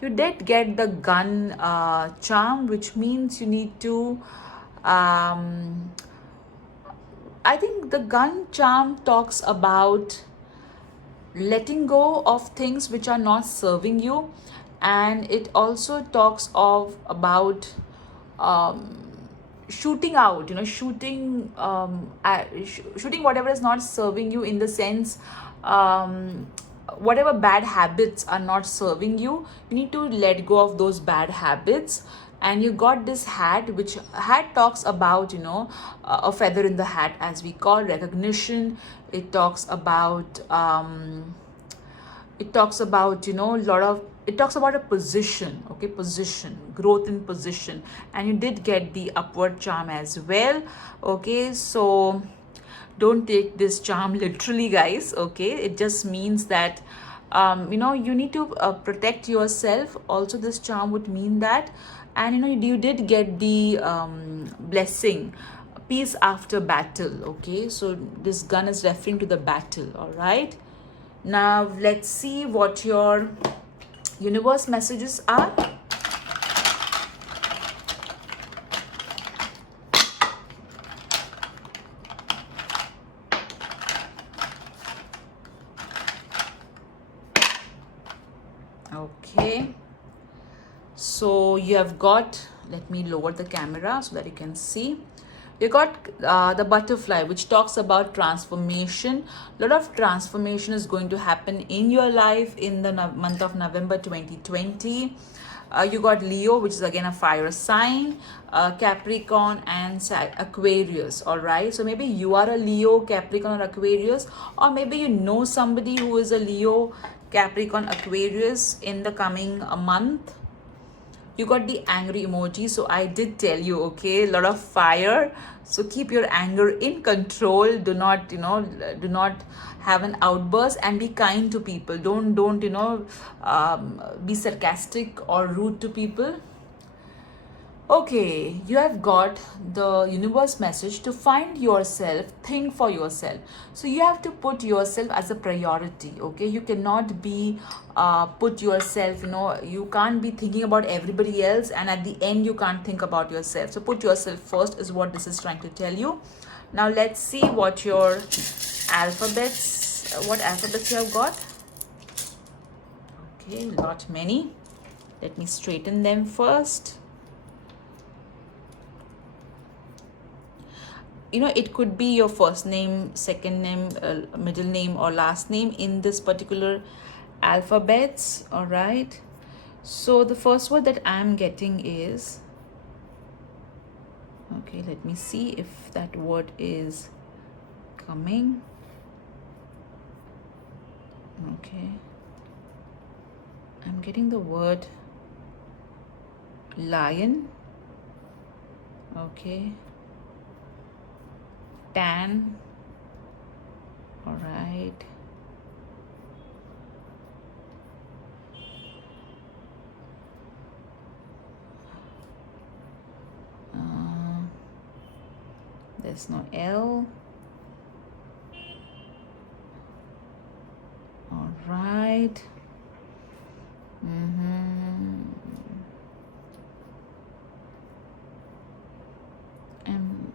You did get the gun charm, which means you need to I think the gun charm talks about letting go of things which are not serving you, and it also talks of about shooting out, you know, shooting whatever is not serving you, in the sense whatever bad habits are not serving you, you need to let go of those bad habits. And you got this hat, which hat talks about, you know, a feather in the hat, as we call recognition. It talks about you know, it talks about a position. Okay, position, growth in position. And you did get the upward charm as well. Okay, so don't take this charm literally, guys. Okay, it just means that you know, you need to protect yourself. Also, this charm would mean that. And you know, you did get the blessing, peace after battle. Okay, so this gun is referring to the battle. All right, now let's see what your universe messages are. Okay, so you have got, let me lower the camera so that you can see. You got the butterfly, which talks about transformation. A lot of transformation is going to happen in your life in the month of November 2020. You got Leo, which is again a fire sign, Capricorn and Aquarius. All right, so maybe you are a Leo, Capricorn or Aquarius, or maybe you know somebody who is a Leo, Capricorn, Aquarius in the coming month. You got the angry emoji, so I did tell you, okay, a lot of fire. So keep your anger in control. Do not, you know, do not have an outburst, and be kind to people. Don't you know, be sarcastic or rude to people. Okay, you have got the universe message to find yourself, think for yourself. So you have to put yourself as a priority. Okay, you cannot be put yourself, you can't be thinking about everybody else, and at the end you can't think about yourself. So put yourself first is what this is trying to tell you. Now let's see what your alphabets, what alphabets you have got. Okay, not many. Let me straighten them first. It could be your first name, second name, middle name, or last name in this particular alphabets. All right. So the first word that I'm getting is, okay, let me see if that word is coming. Okay. I'm getting the word lion. Okay. Tan. All right. There's no L. All right.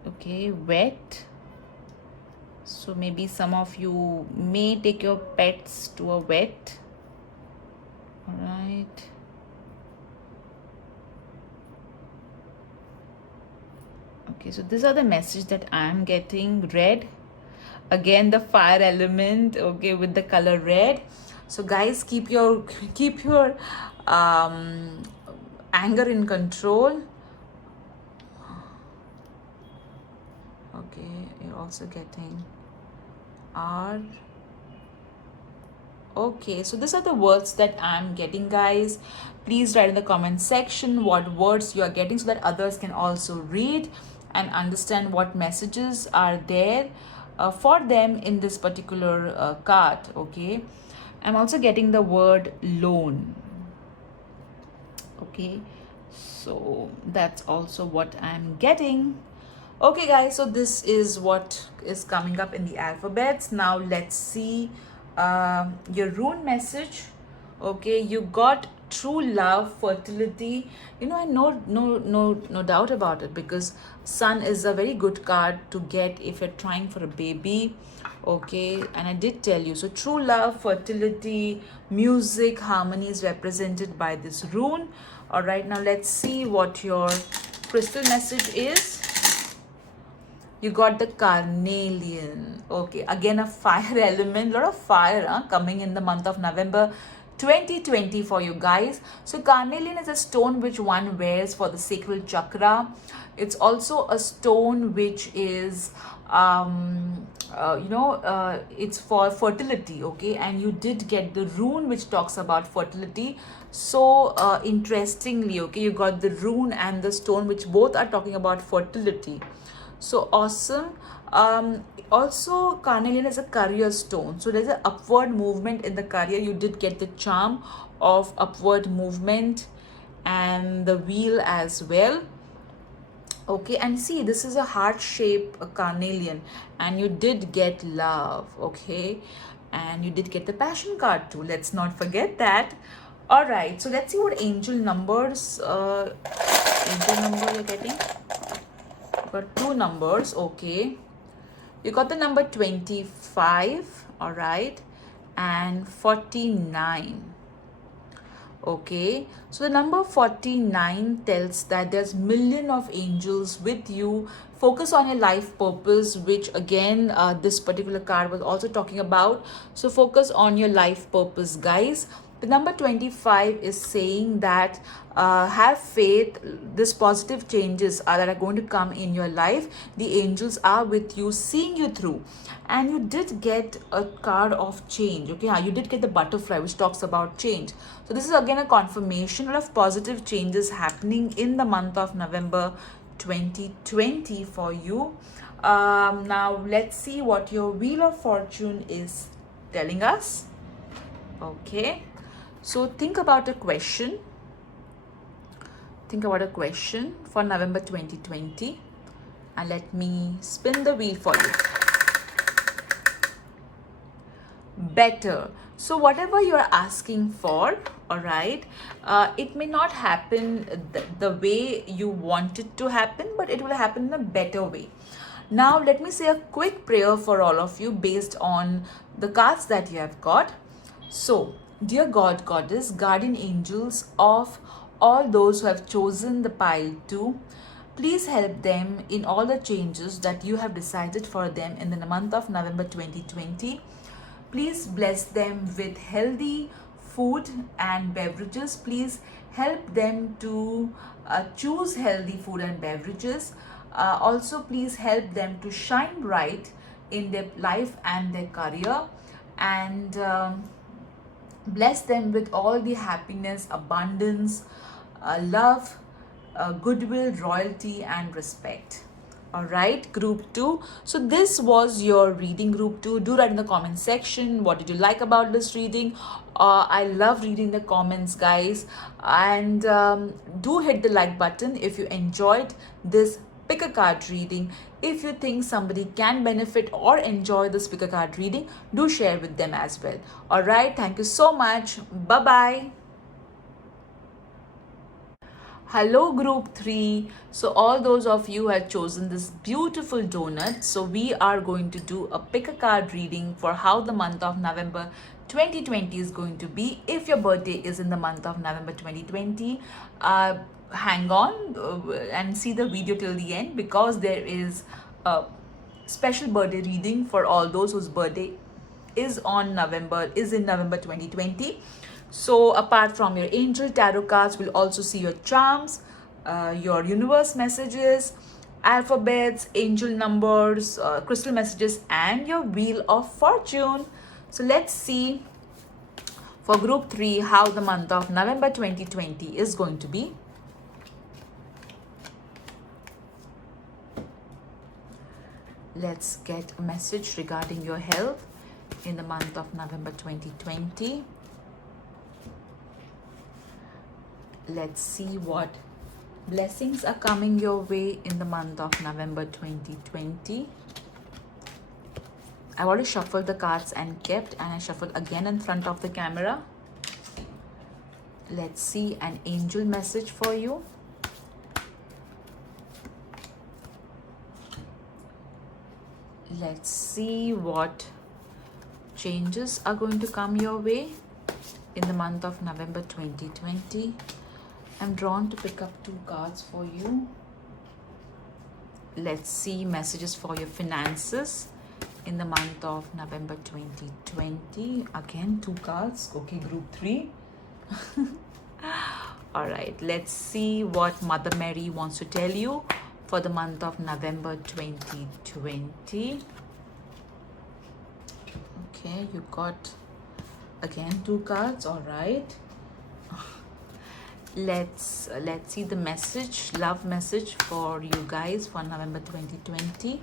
Okay, wet. So maybe some of you may take your pets to a vet. All right. Okay, so these are the message that I'm getting. Red. Again, the fire element, okay, with the color red. So guys, keep your anger in control. Okay, you're also getting R. Okay, so these are the words that I'm getting, guys. Please write in the comment section what words you are getting so that others can also read and understand what messages are there for them in this particular card. Okay, I'm also getting the word loan. Okay, so that's also what I'm getting. Okay guys, so this is what is coming up in the alphabets. Now let's see your rune message. Okay, you got true love, fertility. And no doubt about it, because sun is a very good card to get if you're trying for a baby. Okay, and I did tell you, so true love, fertility, music, harmony is represented by this rune. All right, now let's see what your crystal message is. You got the carnelian. Okay, again a fire element, lot of fire coming in the month of November 2020 for you guys. So carnelian is a stone which one wears for the sacral chakra. It's also a stone which is it's for fertility. Okay, and you did get the rune which talks about fertility. So interestingly, okay, you got the rune and the stone which both are talking about fertility. So awesome. Also carnelian is a career stone, so there's an upward movement in the career. You did get the charm of upward movement and the wheel as well. Okay, and see, this is a heart shape, a carnelian, and you did get love. Okay, and you did get the passion card too, let's not forget that. All right, so let's see what angel numbers angel number you're getting. Got two numbers. Okay, you got the number 25, all right, and 49. Okay, so the number 49 tells that there's million of angels with you. Focus on your life purpose, which again this particular card was also talking about. So focus on your life purpose, guys. The number 25 is saying that have faith. This positive changes that are going to come in your life. The angels are with you, seeing you through. And you did get a card of change. Okay, you did get the butterfly, which talks about change. So this is again a confirmation of positive changes happening in the month of November 2020 for you. Now let's see what your wheel of fortune is telling us. Okay, so think about a question. Think about a question for November 2020 and let me spin the wheel for you. Better. So whatever you're asking for, all right, it may not happen the way you want it to happen, but it will happen in a better way. Now let me say a quick prayer for all of you based on the cards that you have got. So, dear God, Goddess, guardian angels of all those who have chosen the pile 2, please help them in all the changes that you have decided for them in the month of November 2020. Please bless them with healthy food and beverages. Please help them to choose healthy food and beverages. Also, please help them to shine bright in their life and their career, and bless them with all the happiness, abundance, love, goodwill, royalty, and respect. All right, group 2. So this was your reading, group 2. Do write in the comment section what did you like about this reading. I love reading the comments, guys, and do hit the like button if you enjoyed this pick a card reading. If you think somebody can benefit or enjoy this pick a card reading, do share with them as well. All right, thank you so much. Bye bye. Hello group 3. So all those of you who have chosen this beautiful donut, so we are going to do a pick a card reading for how the month of November 2020 is going to be. If your birthday is in the month of November 2020, hang on and see the video till the end, because there is a special birthday reading for all those whose birthday is in November 2020. So apart from your angel tarot cards, we'll also see your charms, your universe messages, alphabets, angel numbers, crystal messages, and your wheel of fortune. So let's see for group 3 how the month of November 2020 is going to be. Let's get a message regarding your health in the month of November 2020. Let's see what blessings are coming your way in the month of November 2020. I've already shuffled the cards and kept, and I shuffled again in front of the camera. Let's see an angel message for you. Let's see what changes are going to come your way in the month of November 2020. I'm drawn to pick up 2 cards for you. Let's see messages for your finances in the month of November 2020. Again, 2 cards. Okay, group 3. All right, let's see what Mother Mary wants to tell you for the month of November 2020. Okay, you got again 2 cards. All right. Let's see the message, love message for you guys for November 2020.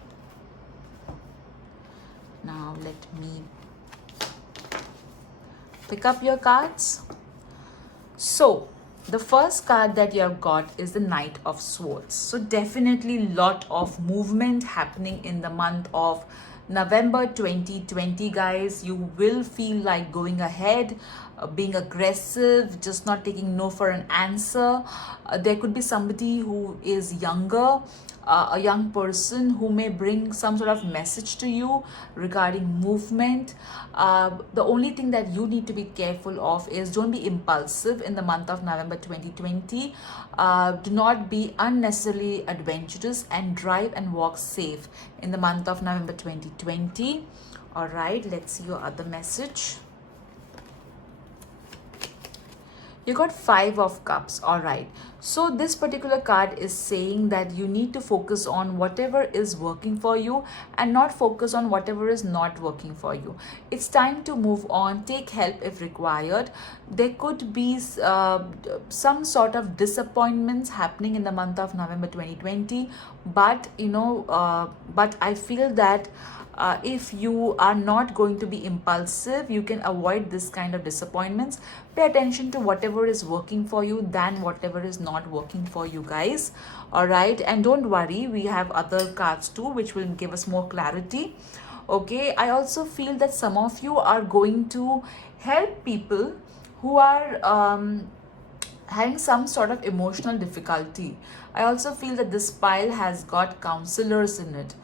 Now let me pick up your cards. So the first card that you have got is the Knight of Swords. So definitely lot of movement happening in the month of November 2020, guys. You will feel like going ahead, being aggressive, just not taking no for an answer. There could be somebody who is younger, a young person who may bring some sort of message to you regarding movement. The only thing that you need to be careful of is don't be impulsive in the month of November 2020. Do not be unnecessarily adventurous, and drive and walk safe in the month of November 2020. All right, let's see your other message. You got 5 of Cups. All right, so this particular card is saying that you need to focus on whatever is working for you and not focus on whatever is not working for you. It's time to move on, take help if required. There could be some sort of disappointments happening in the month of November 2020, but but I feel that If you are not going to be impulsive, you can avoid this kind of disappointments. Pay attention to whatever is working for you than whatever is not working for you, guys. All right, and don't worry, we have other cards too which will give us more clarity. Okay, I also feel that some of you are going to help people who are having some sort of emotional difficulty. I also feel that this pile has got counselors in it,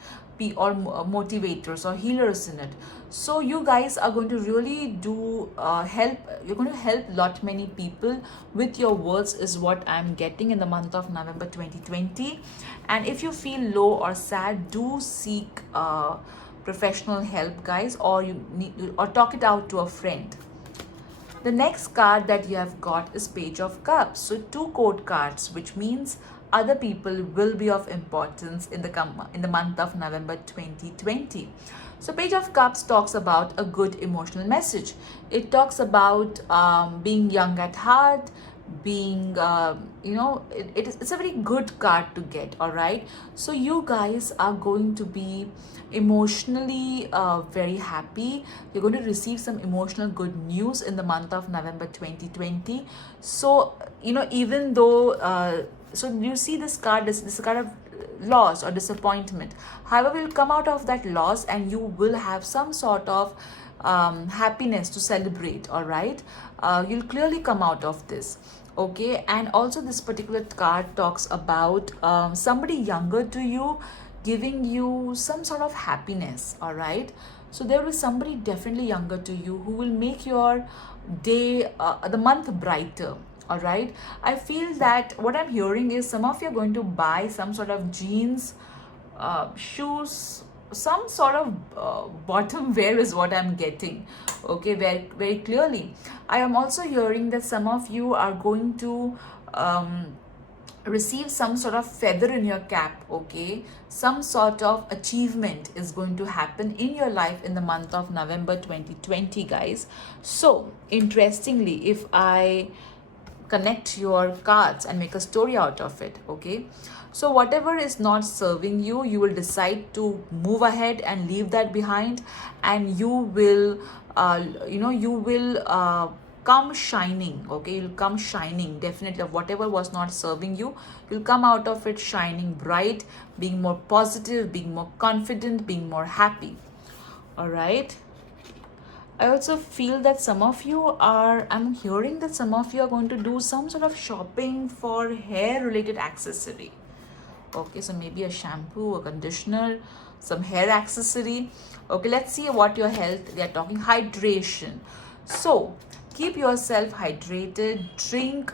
or motivators or healers in it. So you guys are going to really do help. You're going to help lot many people with your words, is what I'm getting in the month of November 2020. And if you feel low or sad, do seek professional help, guys, or you need, or talk it out to a friend. The next card that you have got is Page of Cups. So two court cards, which means other people will be of importance in the month of November 2020. So Page of Cups talks about a good emotional message. It talks about being young at heart, being it's a very good card to get. All right, so you guys are going to be emotionally very happy. You're going to receive some emotional good news in the month of November 2020. So even though so you see this card, this card of loss or disappointment, however, will come out of that loss and you will have some sort of happiness to celebrate. All right, you'll clearly come out of this. Okay, and also this particular card talks about somebody younger to you giving you some sort of happiness. All right, so there is somebody definitely younger to you who will make your day, the month, brighter. All right, I feel that what I'm hearing is some of you are going to buy some sort of jeans, shoes, some sort of bottom wear is what I'm getting. Okay, very very clearly. I am also hearing that some of you are going to receive some sort of feather in your cap. Okay, some sort of achievement is going to happen in your life in the month of November 2020, guys. So interestingly, if I connect your cards and make a story out of it, okay, so whatever is not serving you, you will decide to move ahead and leave that behind, and you will you will come shining. Okay, you'll come shining definitely. Of whatever was not serving you, you'll come out of it shining bright, being more positive, being more confident, being more happy. All right, I also feel that some of you are, I'm hearing that some of you are going to do some sort of shopping for hair related accessory. Okay, so maybe a shampoo, a conditioner, some hair accessory. Okay, let's see what your health, they are talking hydration. So keep yourself hydrated, drink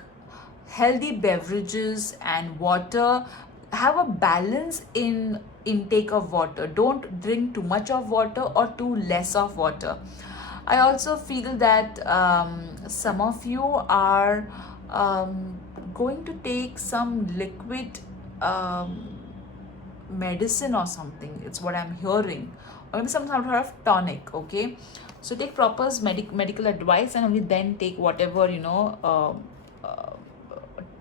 healthy beverages and water. Have a balance in intake of water. Don't drink too much of water or too less of water. I also feel that some of you are going to take some liquid medicine or something. It's what I'm hearing, or maybe some sort of tonic. Okay, so take proper medical advice and only then take whatever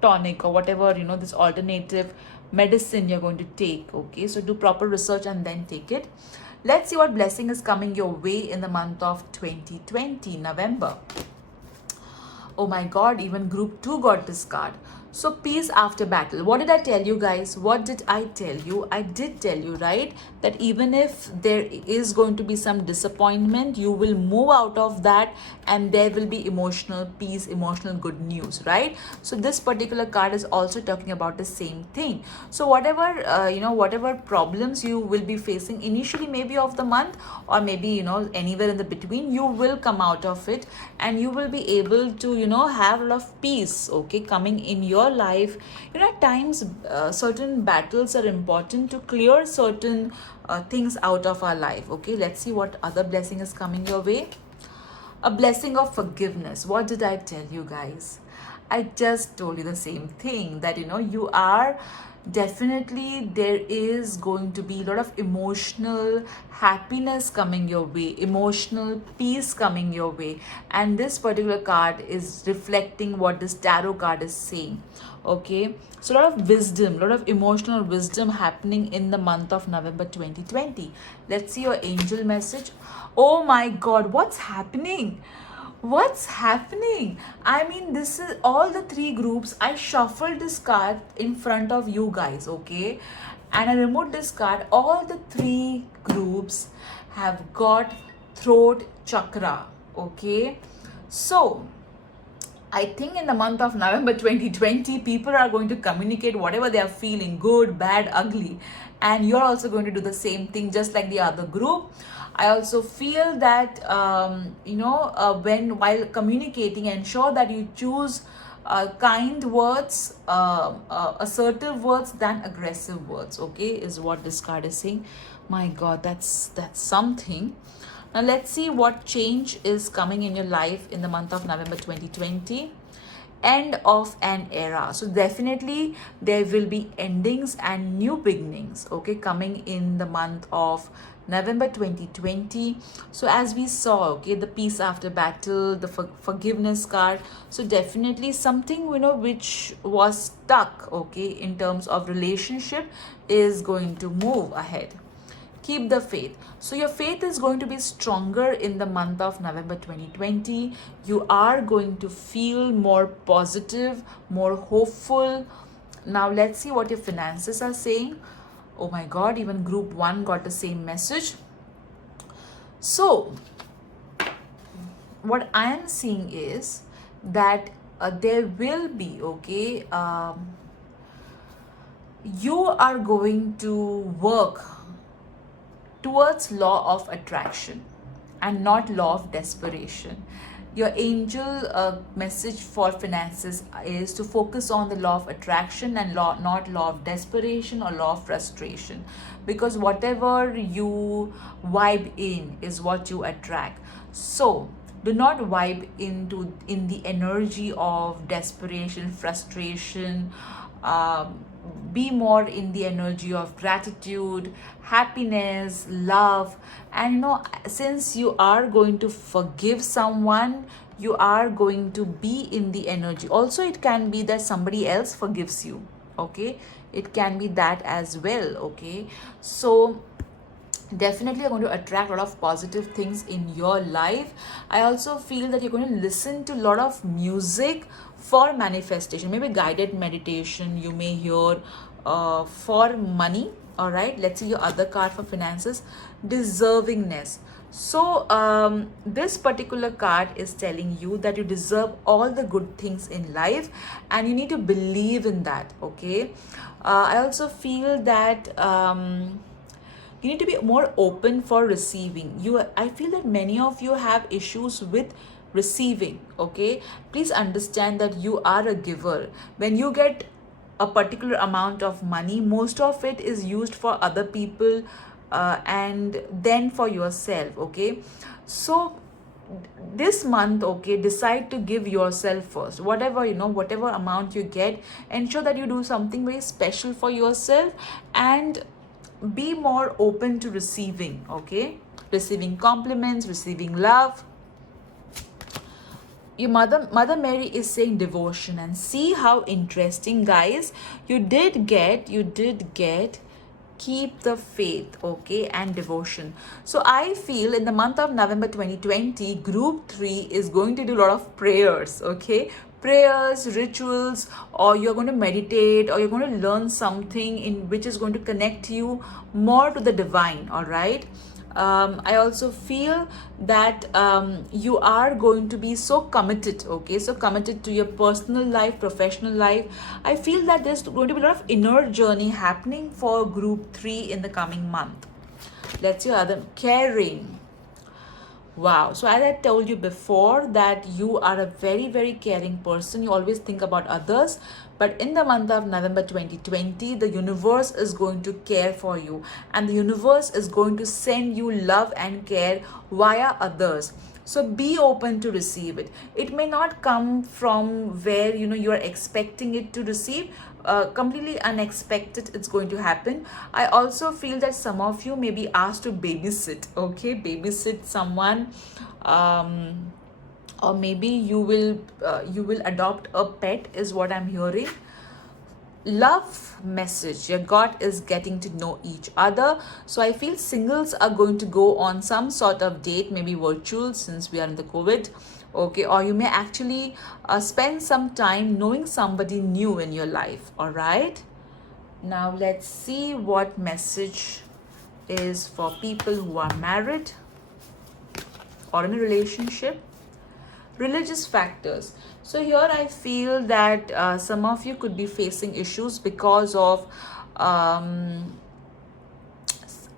tonic or whatever this alternative medicine you're going to take. Okay, so do proper research and then take it. Let's see what blessing is coming your way in the month of 2020 November. Oh my god, even group 2 got this card. So peace after battle. What did I tell you, guys? What did I tell you? I did tell you, right, that even if there is going to be some disappointment, you will move out of that and there will be emotional peace, emotional good news, right? So this particular card is also talking about the same thing. So whatever whatever problems you will be facing initially, maybe of the month, or maybe anywhere in the between, you will come out of it and you will be able to have a lot of peace, okay, coming in your life. At times certain battles are important to clear certain things out of our life. Okay, let's see what other blessing is coming your way. A blessing of forgiveness. What did I tell you, guys? I just told you the same thing, that you are definitely there is going to be a lot of emotional happiness coming your way, emotional peace coming your way. And this particular card is reflecting what this tarot card is saying. Okay, so a lot of wisdom, a lot of emotional wisdom happening in the month of November 2020. Let's see your angel message. Oh my god, what's happening? What's happening? I mean, this is all the three groups. I shuffled this card in front of you guys, okay? And I removed this card. All the three groups have got throat chakra, okay? So, I think in the month of November 2020, people are going to communicate whatever they are feeling, good, bad, ugly. And you're also going to do the same thing, just like the other group. I also feel that, while communicating, ensure that you choose kind words, assertive words than aggressive words, okay, is what this card is saying. My God, that's something. Now let's see what change is coming in your life in the month of November 2020. End of an era. So definitely there will be endings and new beginnings, okay, coming in the month of November 2020. So as we saw, okay, the peace after battle, the forgiveness card. So definitely something, which was stuck, okay, in terms of relationship is going to move ahead. Keep the faith. So your faith is going to be stronger in the month of November 2020. You are going to feel more positive, more hopeful. Now let's see what your finances are saying. Oh my God, even group 1 got the same message. So what I am seeing is that there will be, okay, you are going to work towards law of attraction and not law of desperation. Your angel message for finances is to focus on the law of attraction and not law of desperation or law of frustration, because whatever you vibe in is what you attract. So do not vibe in the energy of desperation, frustration. Be more in the energy of gratitude, happiness, love. And since you are going to forgive someone, you are going to be in the energy. Also, it can be that somebody else forgives you, okay? It can be that as well, okay? So definitely you're going to attract a lot of positive things in your life. I also feel that you're going to listen to a lot of music for manifestation, maybe guided meditation you may hear for money. All right, let's see your other card for finances. Deservingness. So this particular card is telling you that you deserve all the good things in life and you need to believe in that, okay? I also feel that you need to be more open for receiving. I feel that many of you have issues with receiving, okay? Please understand that you are a giver. When you get a particular amount of money, most of it is used for other people and then for yourself, okay? So this month, okay, decide to give yourself first. Whatever amount you get, ensure that you do something very special for yourself and be more open to receiving, okay? Receiving compliments, receiving love. Your mother Mary is saying devotion, and see how interesting, guys. You did get keep the faith, okay, and devotion. So I feel in the month of November 2020, group 3 is going to do a lot of prayers, okay? Prayers, rituals, or you're going to meditate, or you're going to learn something in which is going to connect you more to the divine. All right. I also feel that you are going to be so committed, okay? So committed to your personal life, professional life. I feel that there's going to be a lot of inner journey happening for group 3 in the coming month. Let's see other caring. Wow. So as I told you before that you are a very, very caring person. You always think about others. But in the month of November 2020, the universe is going to care for you. And the universe is going to send you love and care via others. So be open to receive it. It may not come from where you are expecting it to receive. Completely unexpected, it's going to happen. I also feel that some of you may be asked to babysit, okay, babysit someone, um, or maybe you will adopt a pet, is what I'm hearing. Love message, your god is getting to know each other. So I feel singles are going to go on some sort of date, maybe virtual since we are in the covid, okay, or you may actually spend some time knowing somebody new in your life. All right, now let's see what message is for people who are married or in a relationship. Religious factors. So here I feel that some of you could be facing issues um,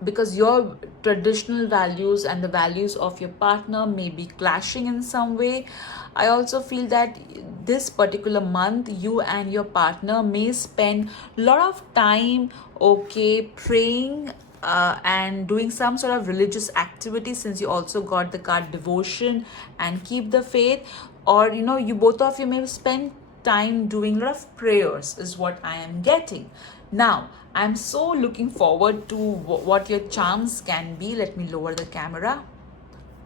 because your traditional values and the values of your partner may be clashing in some way. I also feel that this particular month you and your partner may spend a lot of time, okay, praying and doing some sort of religious activity, since you also got the card devotion and keep the faith. Or you both of you may spend time doing a lot of prayers, is what I am getting. Now I'm so looking forward to what your charms can be. Let me lower the camera.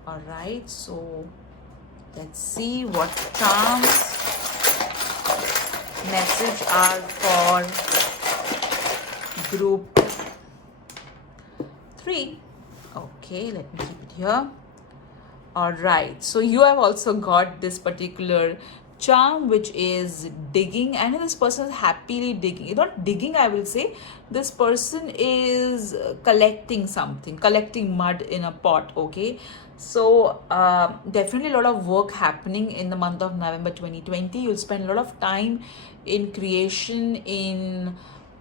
All right, so let's see what charms message are for group 3. Okay, let me keep it here. All right, so you have also got this particular charm, which is digging, and this person is happily digging. Not digging, I will say. This person is collecting something, collecting mud in a pot, okay. So definitely a lot of work happening in the month of November 2020. You'll spend a lot of time in creation, in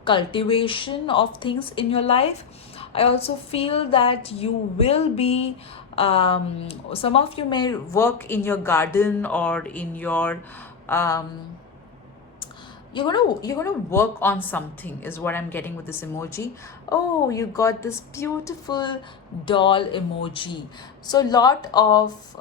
cultivation of things in your life. I also feel that you will be some of you may work in your garden or in your you're gonna work on something, is what I'm getting with this emoji. Oh, you got this beautiful doll emoji. So lot of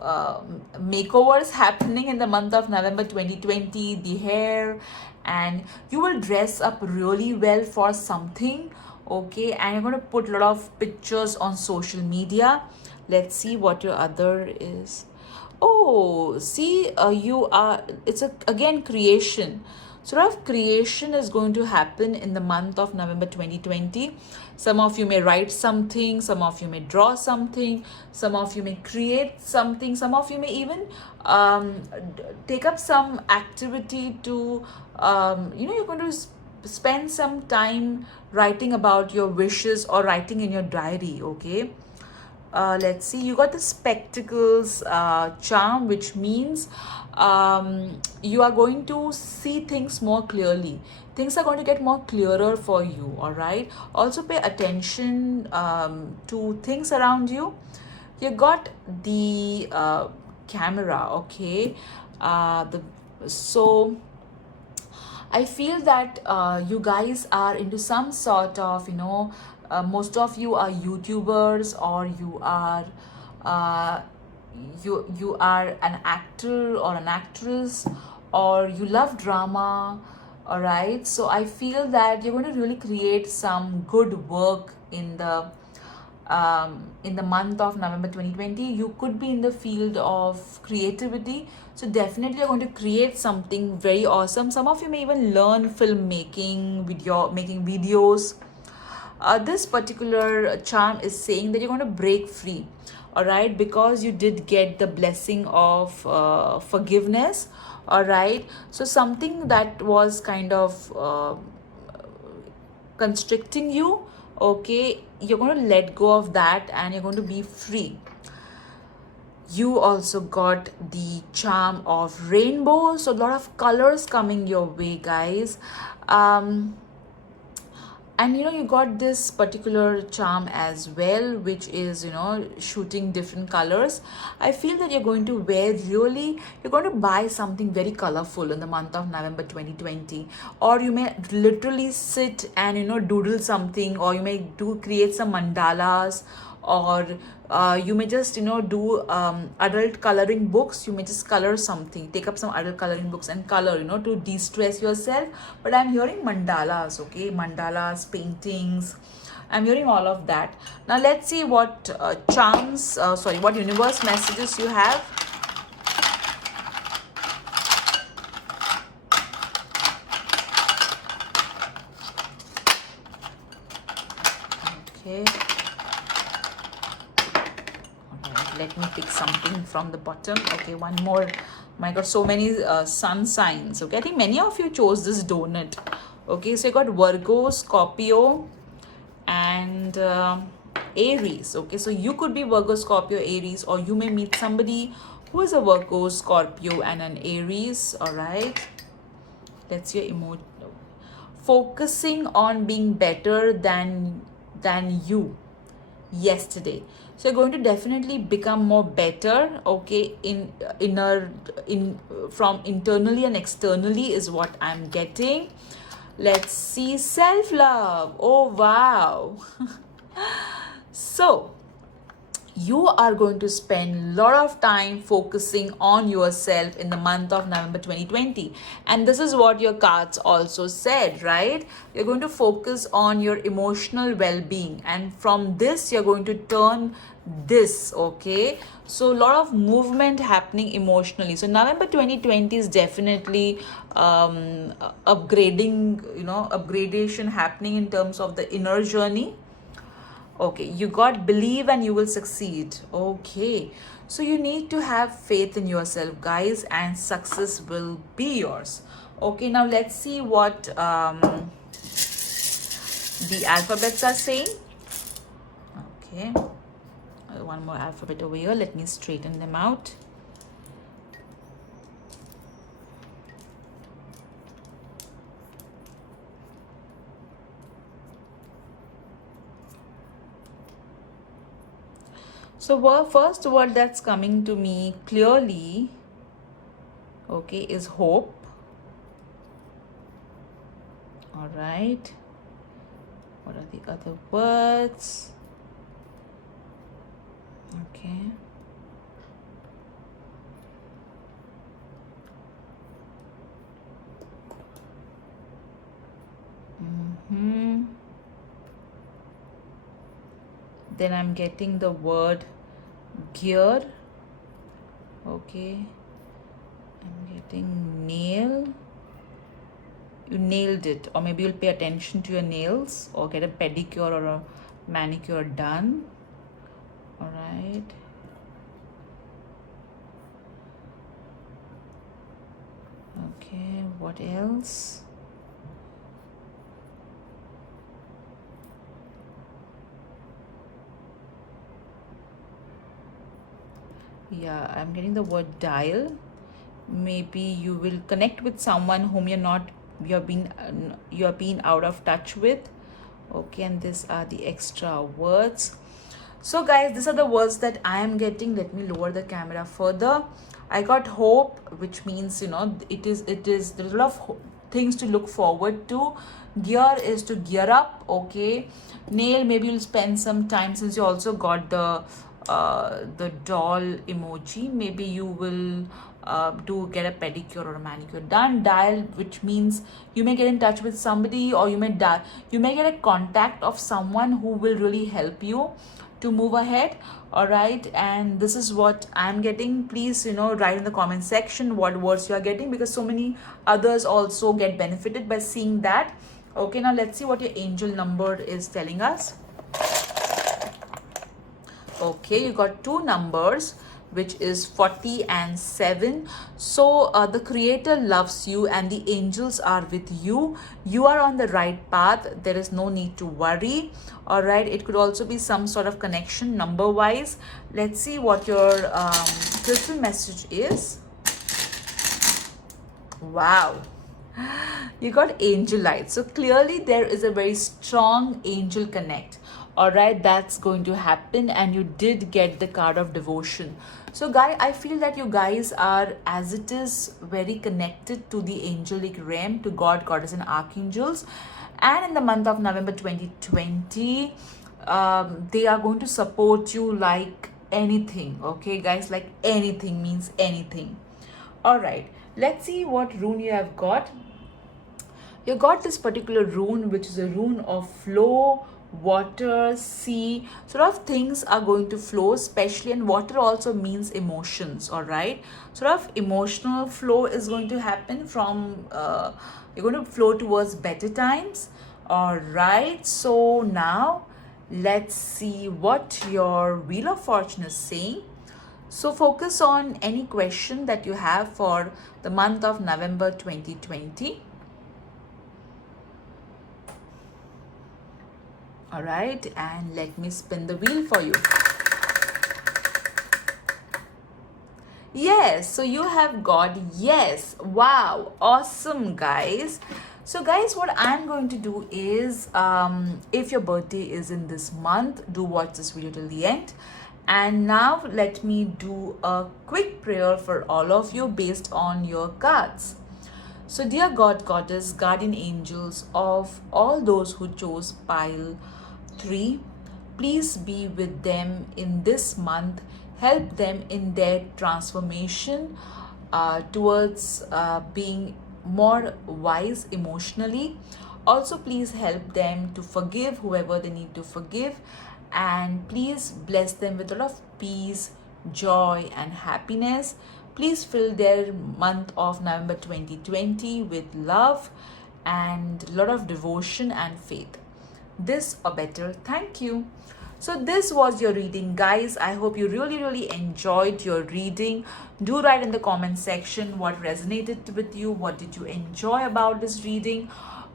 makeovers happening in the month of November 2020. The hair, and you will dress up really well for something, okay, and you're going to put a lot of pictures on social media. Let's see what your other is. Oh, see, you are, it's again creation. Sort of creation is going to happen in the month of November 2020. Some of you may write something, some of you may draw something, some of you may create something, some of you may even take up some activity to, you're going to spend some time writing about your wishes or writing in your diary, okay. Let's see, you got the spectacles charm, which means you are going to see things more clearly. Things are going to get more clearer for you. All right, also pay attention to things around you. You got the camera, okay. The so I feel that you guys are into some sort of, most of you are YouTubers, or uh, you are an actor or an actress, or you love drama. All right, so I feel that you're going to really create some good work in the month of November 2020. You could be in the field of creativity, so definitely you're going to create something very awesome. Some of you may even learn filmmaking, making videos. This particular charm is saying that you're going to break free, all right, because you did get the blessing of forgiveness. All right, so something that was kind of constricting you, okay, you're going to let go of that and you're going to be free. You also got the charm of rainbow, so a lot of colors coming your way, guys. And you got this particular charm as well, which is shooting different colors. I feel that you're going to you're going to buy something very colorful in the month of November 2020, or you may literally sit and doodle something, or you may create some mandalas, or You may just, do adult coloring books. You may just color something, take up some adult coloring books and color, to de-stress yourself. But I'm hearing mandalas, okay? Mandalas, paintings. I'm hearing all of that. Now let's see what what universe messages you have. Okay. Alright, let me pick something from the bottom. Okay, one more. My God, so many sun signs. Okay, I think many of you chose this donut. Okay, so you got Virgo, Scorpio, and Aries. Okay, so you could be Virgo, Scorpio, Aries, or you may meet somebody who is a Virgo, Scorpio, and an Aries. All right, that's your emotion. Focusing on being better than you yesterday. So you're going to definitely become more better, okay, from internally and externally is what I'm getting. Let's see, self-love. Oh wow. So you are going to spend a lot of time focusing on yourself in the month of November 2020. And this is what your cards also said, right? You're going to focus on your emotional well-being, and from this you're going to turn this, okay? So a lot of movement happening emotionally. So November 2020 is definitely upgradation happening in terms of the inner journey. Okay, you got believe and you will succeed. Okay, so you need to have faith in yourself, guys, and success will be yours. Okay, now let's see what the alphabets are saying. Okay, one more alphabet over here. Let me straighten them out. So first word that's coming to me clearly, okay, is hope. All right. What are the other words? Okay. Then I'm getting the word gear. Okay. I'm getting nail. You nailed it. Or maybe you'll pay attention to your nails or get a pedicure or a manicure done. All right. Okay, what else? Yeah, I'm getting the word dial. Maybe you will connect with someone whom you're being out of touch with. Okay, and these are the extra words. So guys, these are the words that I am getting. Let me lower the camera further. I got hope, which means there's a lot of things to look forward to. Gear is to gear up. Okay, nail, maybe you'll spend some time, since you also got the doll emoji. Maybe you will get a pedicure or a manicure done. Dial, which means you may get in touch with somebody, or you may get a contact of someone who will really help you to move ahead. All right, and this is what I'm getting. Please write in the comment section what words you are getting, because so many others also get benefited by seeing that. Okay, now let's see what your angel number is telling us. Okay, you got two numbers, which is 40 and 7. So the creator loves you and the angels are with you. You are on the right path. There is no need to worry. All right, it could also be some sort of connection number wise. Let's see what your crystal message is. Wow, you got angel light. So clearly there is a very strong angel connect. All right, that's going to happen, and you did get the card of devotion. So guys, I feel that you guys are, as it is, very connected to the angelic realm, to God, goddess, and archangels. And in the month of November 2020, They are going to support you like anything. Okay guys, like anything means anything. All right, let's see what rune you have got. You got this particular rune, which is a rune of flow, water, sea. Sort of things are going to flow, especially, and water also means emotions. All right, sort of emotional flow is going to happen from you're going to flow towards better times. All right, so now let's see what your Wheel of Fortune is saying. So focus on any question that you have for the month of November 2020. All right, and let me spin the wheel for you. Yes, so you have got yes. Wow, awesome, guys. So guys, what I'm going to do is if your birthday is in this month, do watch this video till the end. And now let me do a quick prayer for all of you based on your cards. So dear God, Goddess, guardian angels of all those who chose pile 3, please be with them in this month. Help them in their transformation towards being more wise emotionally. Also, please help them to forgive whoever they need to forgive. And please bless them with a lot of peace, joy, and happiness. Please fill their month of November 2020 with love and a lot of devotion and faith. This or better. Thank you. So this was your reading, guys. I hope you really enjoyed your reading. Do write in the comment section what resonated with you, what did you enjoy about this reading.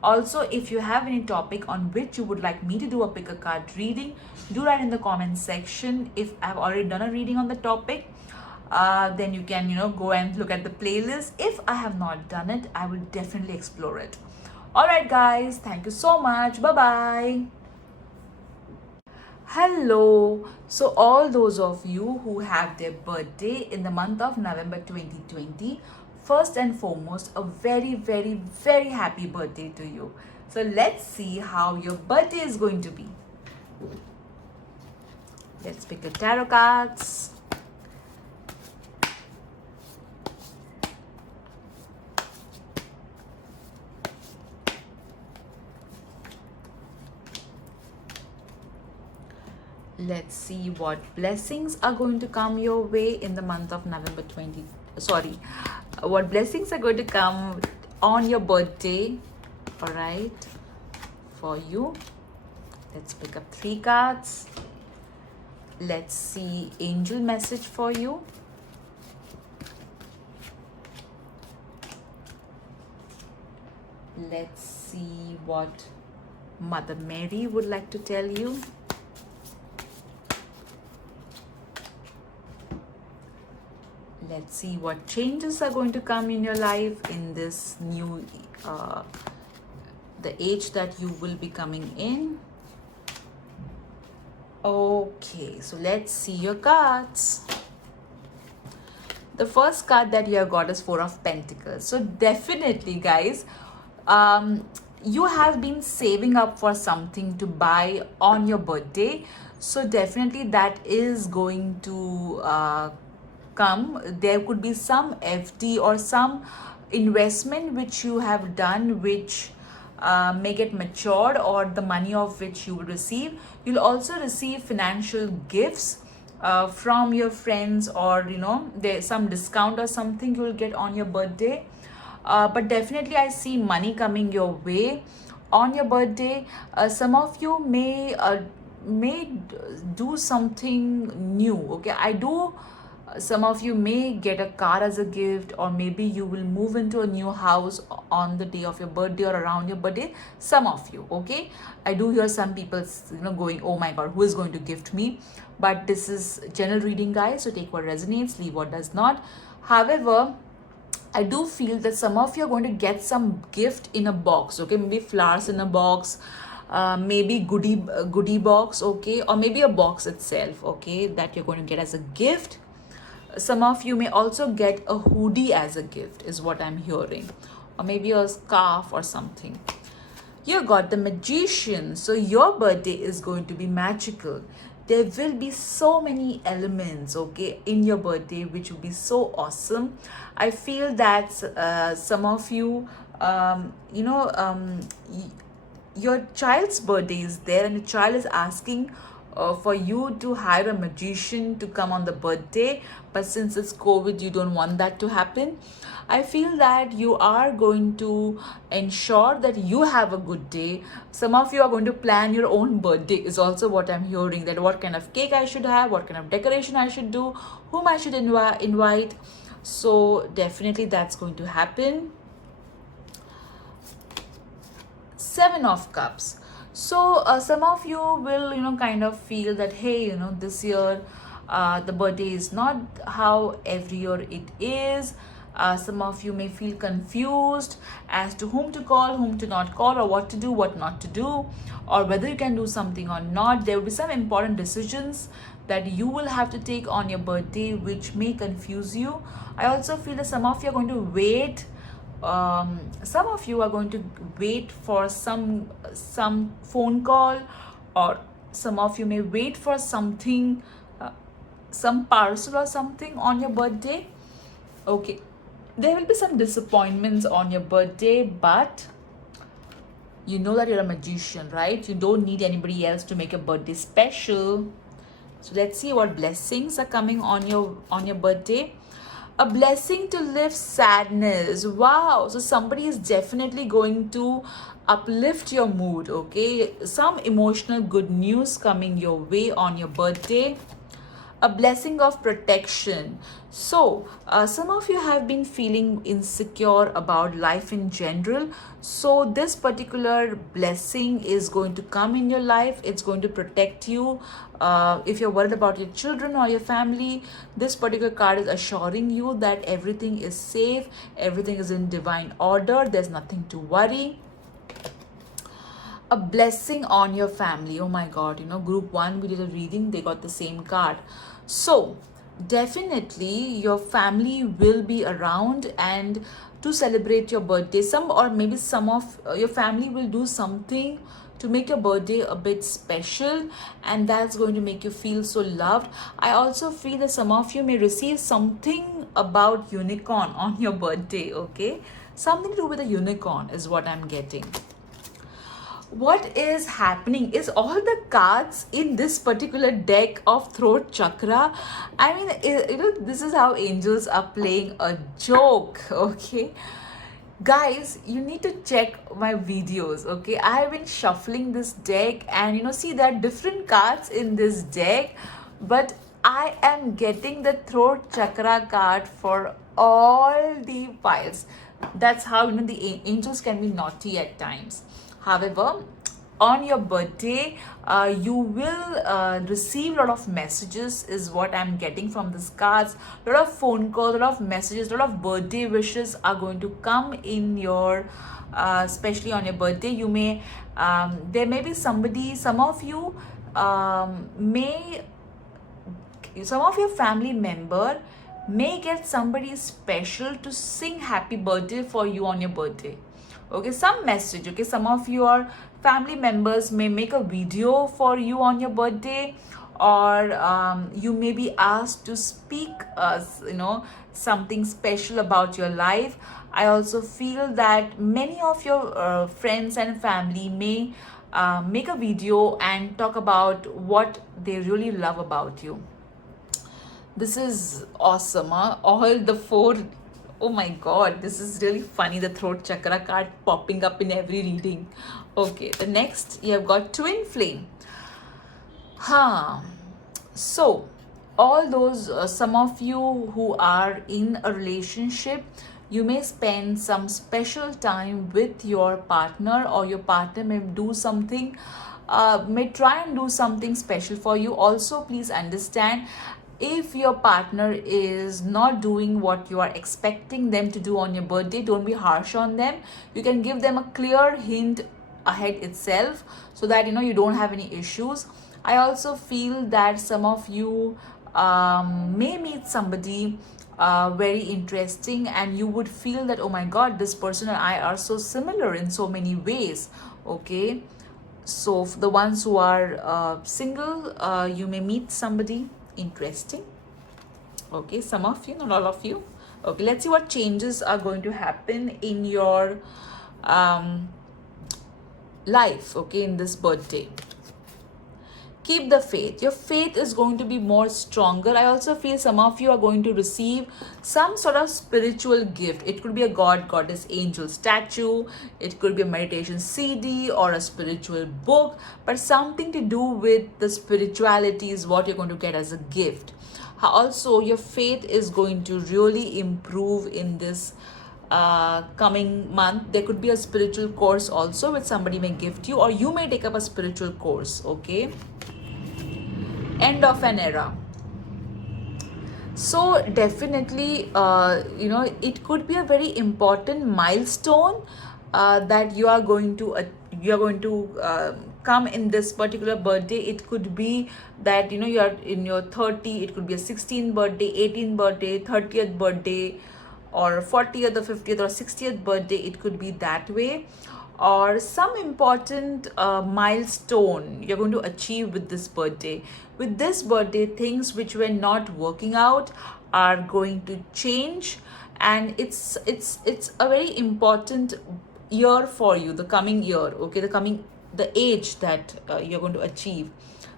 Also, if you have any topic on which you would like me to do a pick a card reading, do write in the comment section. If I've already done a reading on the topic, then you can go and look at the playlist. If I have not done it, I will definitely explore it. All right, guys, thank you so much. Bye bye. Hello. So all those of you who have their birthday in the month of November 2020, first and foremost, a very happy birthday to you. So let's see how your birthday is going to be. Let's pick the tarot cards. Let's see what blessings are going to come your way in the month of November 20. Sorry, what blessings are going to come on your birthday. All right, for you. Let's pick up 3 cards. Let's see angel message for you. Let's see what Mother Mary would like to tell you. Let's see what changes are going to come in your life in this new, the age that you will be coming in. Okay, so let's see your cards. The first card that you have got is 4 of Pentacles. So definitely, guys, you have been saving up for something to buy on your birthday. So definitely that is going to come. There could be some FD or some investment which you have done which may get matured, or the money of which you will receive. You'll also receive financial gifts from your friends, or there's some discount or something you will get on your birthday. But definitely I see money coming your way on your birthday. Some of you may do something new. Okay, some of you may get a car as a gift, or maybe you will move into a new house on the day of your birthday or around your birthday. Some of you, okay, I do hear some people going, oh my god, who is going to gift me? But this is general reading, guys, so take what resonates, leave what does not. However, I do feel that some of you are going to get some gift in a box. Okay, maybe flowers in a box, maybe goodie box, okay, or maybe a box itself, okay, that you're going to get as a gift. Some of you may also get a hoodie as a gift, is what I'm hearing, or maybe a scarf or something. You got the Magician. So your birthday is going to be magical. There will be so many elements, okay, in your birthday, which will be so awesome. I feel that some of you, your child's birthday is there, and the child is asking for you to hire a magician to come on the birthday, but since it's COVID, you don't want that to happen. I feel that you are going to ensure that you have a good day. Some of you are going to plan your own birthday, is also what I'm hearing, that what kind of cake I should have, what kind of decoration I should do, whom I should invite. So definitely that's going to happen. Seven of Cups. So some of you will kind of feel that, hey, this year the birthday is not how every year it is. Some of you may feel confused as to whom to call, whom to not call, or what to do, what not to do, or whether you can do something or not. There will be some important decisions that you will have to take on your birthday, which may confuse you. I also feel that some of you are going to wait. Some of you are going to wait for some phone call, or some of you may wait for something, some parcel or something on your birthday. Okay, there will be some disappointments on your birthday, but you know that you're a magician, right? You don't need anybody else to make your birthday special. So let's see what blessings are coming on your birthday. A blessing to lift sadness. Wow. So somebody is definitely going to uplift your mood, okay? Some emotional good news coming your way on your birthday. A blessing of protection. So some of you have been feeling insecure about life in general. So this particular blessing is going to come in your life. It's going to protect you. If you're worried about your children or your family, this particular card is assuring you that everything is safe, everything is in divine order, there's nothing to worry. A blessing on your family. Oh my god, group 1, we did a reading, they got the same card. So definitely your family will be around and to celebrate your birthday. Some of your family will do something to make your birthday a bit special, and that's going to make you feel so loved. I also feel that some of you may receive something about unicorn on your birthday, okay? Something to do with a unicorn is what I'm getting. What is happening is all the cards in this particular deck of throat chakra, I mean, this is how angels are playing a joke, okay? Guys, you need to check my videos, okay? I have been shuffling this deck, and see, there are different cards in this deck, but I am getting the throat chakra card for all the piles. That's how the angels can be naughty at times. However, on your birthday, you will receive a lot of messages, is what I'm getting from these cards. A lot of phone calls, a lot of messages, a lot of birthday wishes are going to come in your, especially on your birthday. You may, there may be somebody, some of your family member may get somebody special to sing happy birthday for you on your birthday. Okay, some message, okay? Some of your family members may make a video for you on your birthday, or you may be asked to speak something special about your life. I also feel that many of your friends and family may make a video and talk about what they really love about you. This is awesome, huh? All the 4. Oh my god, this is really funny. The throat chakra card popping up in every reading. Okay, the next you have got Twin Flame. So all those, some of you who are in a relationship, you may spend some special time with your partner, or your partner may do something, may try and do something special for you. Also, please understand, if your partner is not doing what you are expecting them to do on your birthday, don't be harsh on them. You can give them a clear hint ahead itself, so that you don't have any issues. I also feel that some of you may meet somebody very interesting, and you would feel that, oh my god, this person and I are so similar in so many ways. Okay, so for the ones who are single, you may meet somebody interesting. Okay, some of you, not all of you. Okay, let's see what changes are going to happen in your um, life, okay, in this birthday. Keep the faith. Your faith is going to be more stronger. I also feel some of you are going to receive some sort of spiritual gift. It could be a god, goddess, angel statue. It could be a meditation CD or a spiritual book, but something to do with the spirituality is what you're going to get as a gift. Also, your faith is going to really improve in this coming month. There could be a spiritual course also which somebody may gift you, or you may take up a spiritual course. Okay, end of an era. So definitely, it could be a very important milestone that you are going to come in this particular birthday. It could be that you are in your 30. It could be a 16th birthday, 18th birthday, 30th birthday, or 40th or 50th or 60th birthday. It could be that way, or some important milestone you're going to achieve with this birthday. With this birthday, things which were not working out are going to change, and it's a very important year for you, the coming year. Okay, the age that you're going to achieve,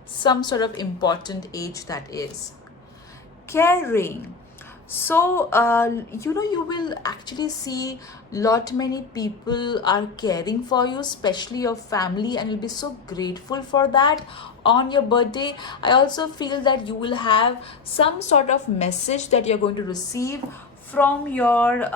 some sort of important age, that is caring. So you will actually see lot many people are caring for you, especially your family, and you'll be so grateful for that on your birthday. I also feel that you will have some sort of message that you're going to receive from your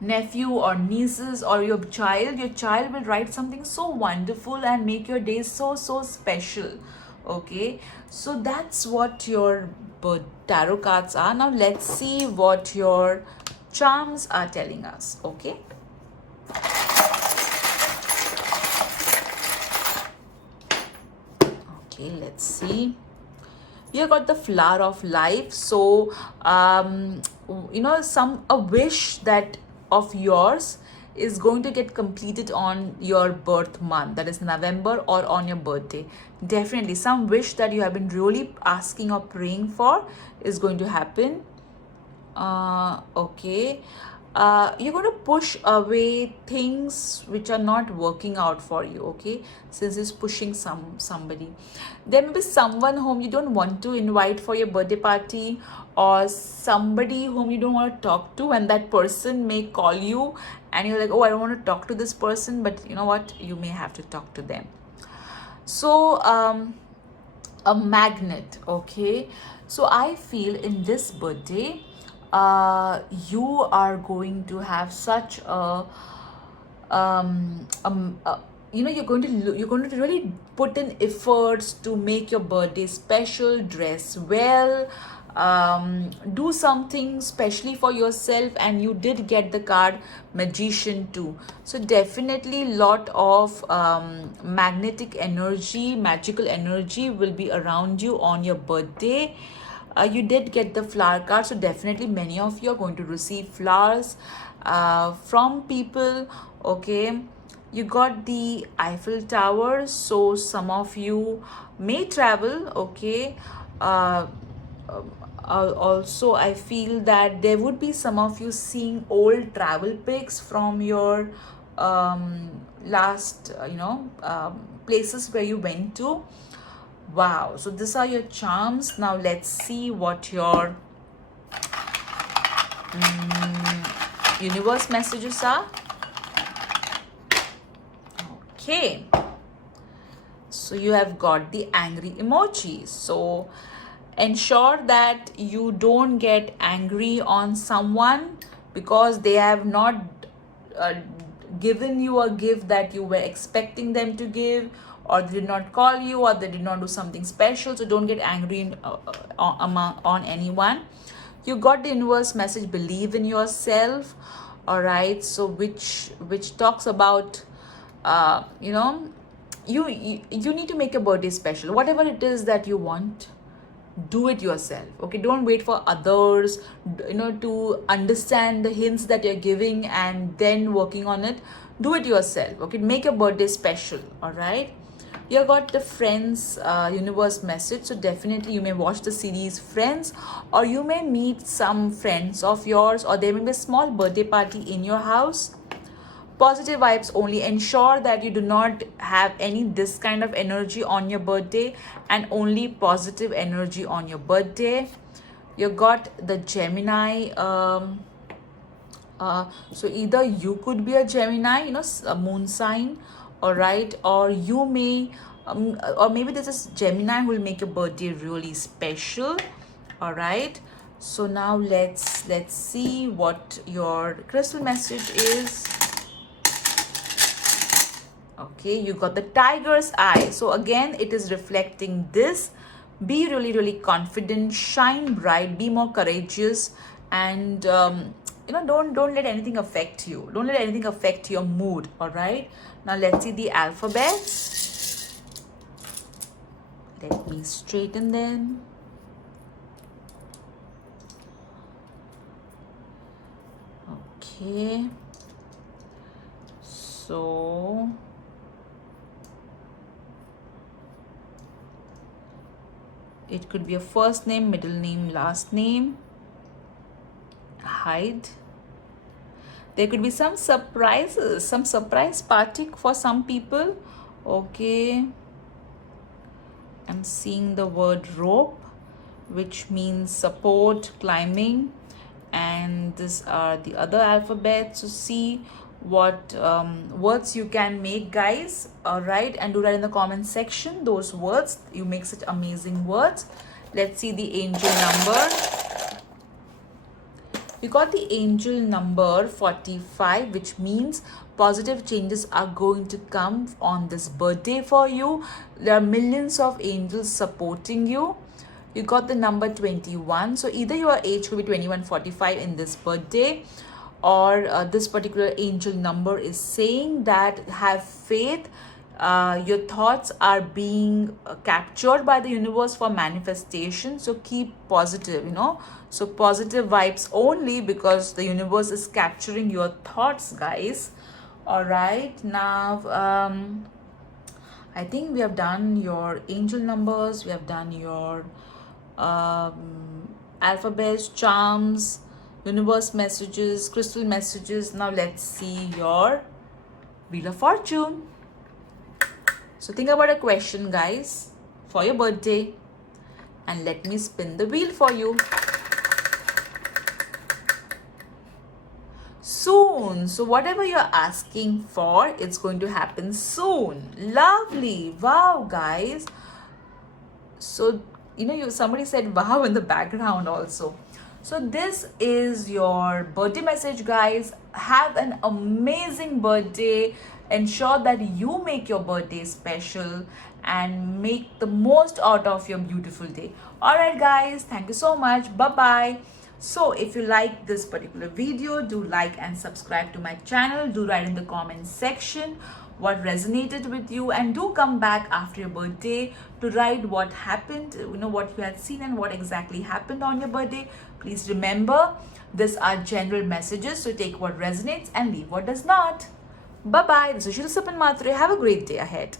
nephew or nieces or your child will write something so wonderful and make your day so special. Okay, so that's what your tarot cards are. Now let's see what your charms are telling us. Okay, let's see. You got the flower of life. So a wish that of yours is going to get completed on your birth month, that is November, or on your birthday. Definitely some wish that you have been really asking or praying for is going to happen. Okay, you're going to push away things which are not working out for you. Okay, since it's pushing somebody, there may be someone whom you don't want to invite for your birthday party, or somebody whom you don't want to talk to, and that person may call you and you're like, oh, I don't want to talk to this person, but you know what, you may have to talk to them. So a magnet. Okay, so I feel in this birthday you are going to have such you're going to really put in efforts to make your birthday special, dress well, do something specially for yourself. And you did get the card Magician too, so definitely lot of magnetic energy, magical energy will be around you on your birthday. You did get the flower card, so definitely many of you are going to receive flowers from people. Okay, you got the Eiffel Tower, so some of you may travel. Okay, also I feel that there would be some of you seeing old travel pics from your last places where you went to. Wow, so these are your charms. Now let's see what your universe messages are. Okay, so you have got the angry emoji. So ensure that you don't get angry on someone because they have not given you a gift that you were expecting them to give, or they did not call you, or they did not do something special. So don't get angry on anyone. You got the universe message, believe in yourself. All right, so which talks about you need to make a birthday special, whatever it is that you want. do it yourself. Okay, don't wait for others, to understand the hints that you're giving and then working on it. Do it yourself. Okay, make your birthday special. All right. You got the Friends universe message, so definitely you may watch the series Friends, or you may meet some friends of yours, or there may be a small birthday party in your house. Positive vibes only. Ensure that you do not have any this kind of energy on your birthday, and only positive energy on your birthday. You got the Gemini. So either you could be a Gemini, a moon sign, all right, or you may or maybe this is Gemini who will make your birthday really special. All right, so now let's see what your crystal message is. Okay, you got the Tiger's Eye. So again, it is reflecting this. Be really, really confident, shine bright, be more courageous, and don't let anything affect you. Don't let anything affect your mood. All right. Now let's see the alphabets. Let me straighten them. Okay. So it could be a first name, middle name, last name. Hide. There could be some surprises, some surprise party for some people. Okay. I'm seeing the word rope, which means support, climbing. And these are the other alphabets. So see what words you can make, guys. All right, and do that in the comment section. Those words, you make such amazing words. Let's see the angel number. You got the angel number 45, which means positive changes are going to come on this birthday for you. There are millions of angels supporting you. You got the number 21. So either your age could be 21, 45 in this birthday, or this particular angel number is saying that have faith. Your thoughts are being captured by the universe for manifestation. So keep positive, So positive vibes only, because the universe is capturing your thoughts, guys. All right. Now, I think we have done your angel numbers. We have done your alphabets, charms, universe messages, crystal messages. Now let's see your Wheel of Fortune. So think about a question, guys, for your birthday, and let me spin the wheel for you. Soon. So whatever you're asking for, it's going to happen soon. Lovely. Wow, guys. So somebody said wow in the background also. So this is your birthday message, guys. Have an amazing birthday. Ensure that you make your birthday special and make the most out of your beautiful day. All right, guys, thank you so much. Bye bye. So if you like this particular video, do like and subscribe to my channel. Do write in the comment section what resonated with you, and do come back after your birthday to write what happened, what you had seen and what exactly happened on your birthday. Please remember, these are general messages, so take what resonates and leave what does not. Bye bye. This is Shilsupan Matre. Have a great day ahead.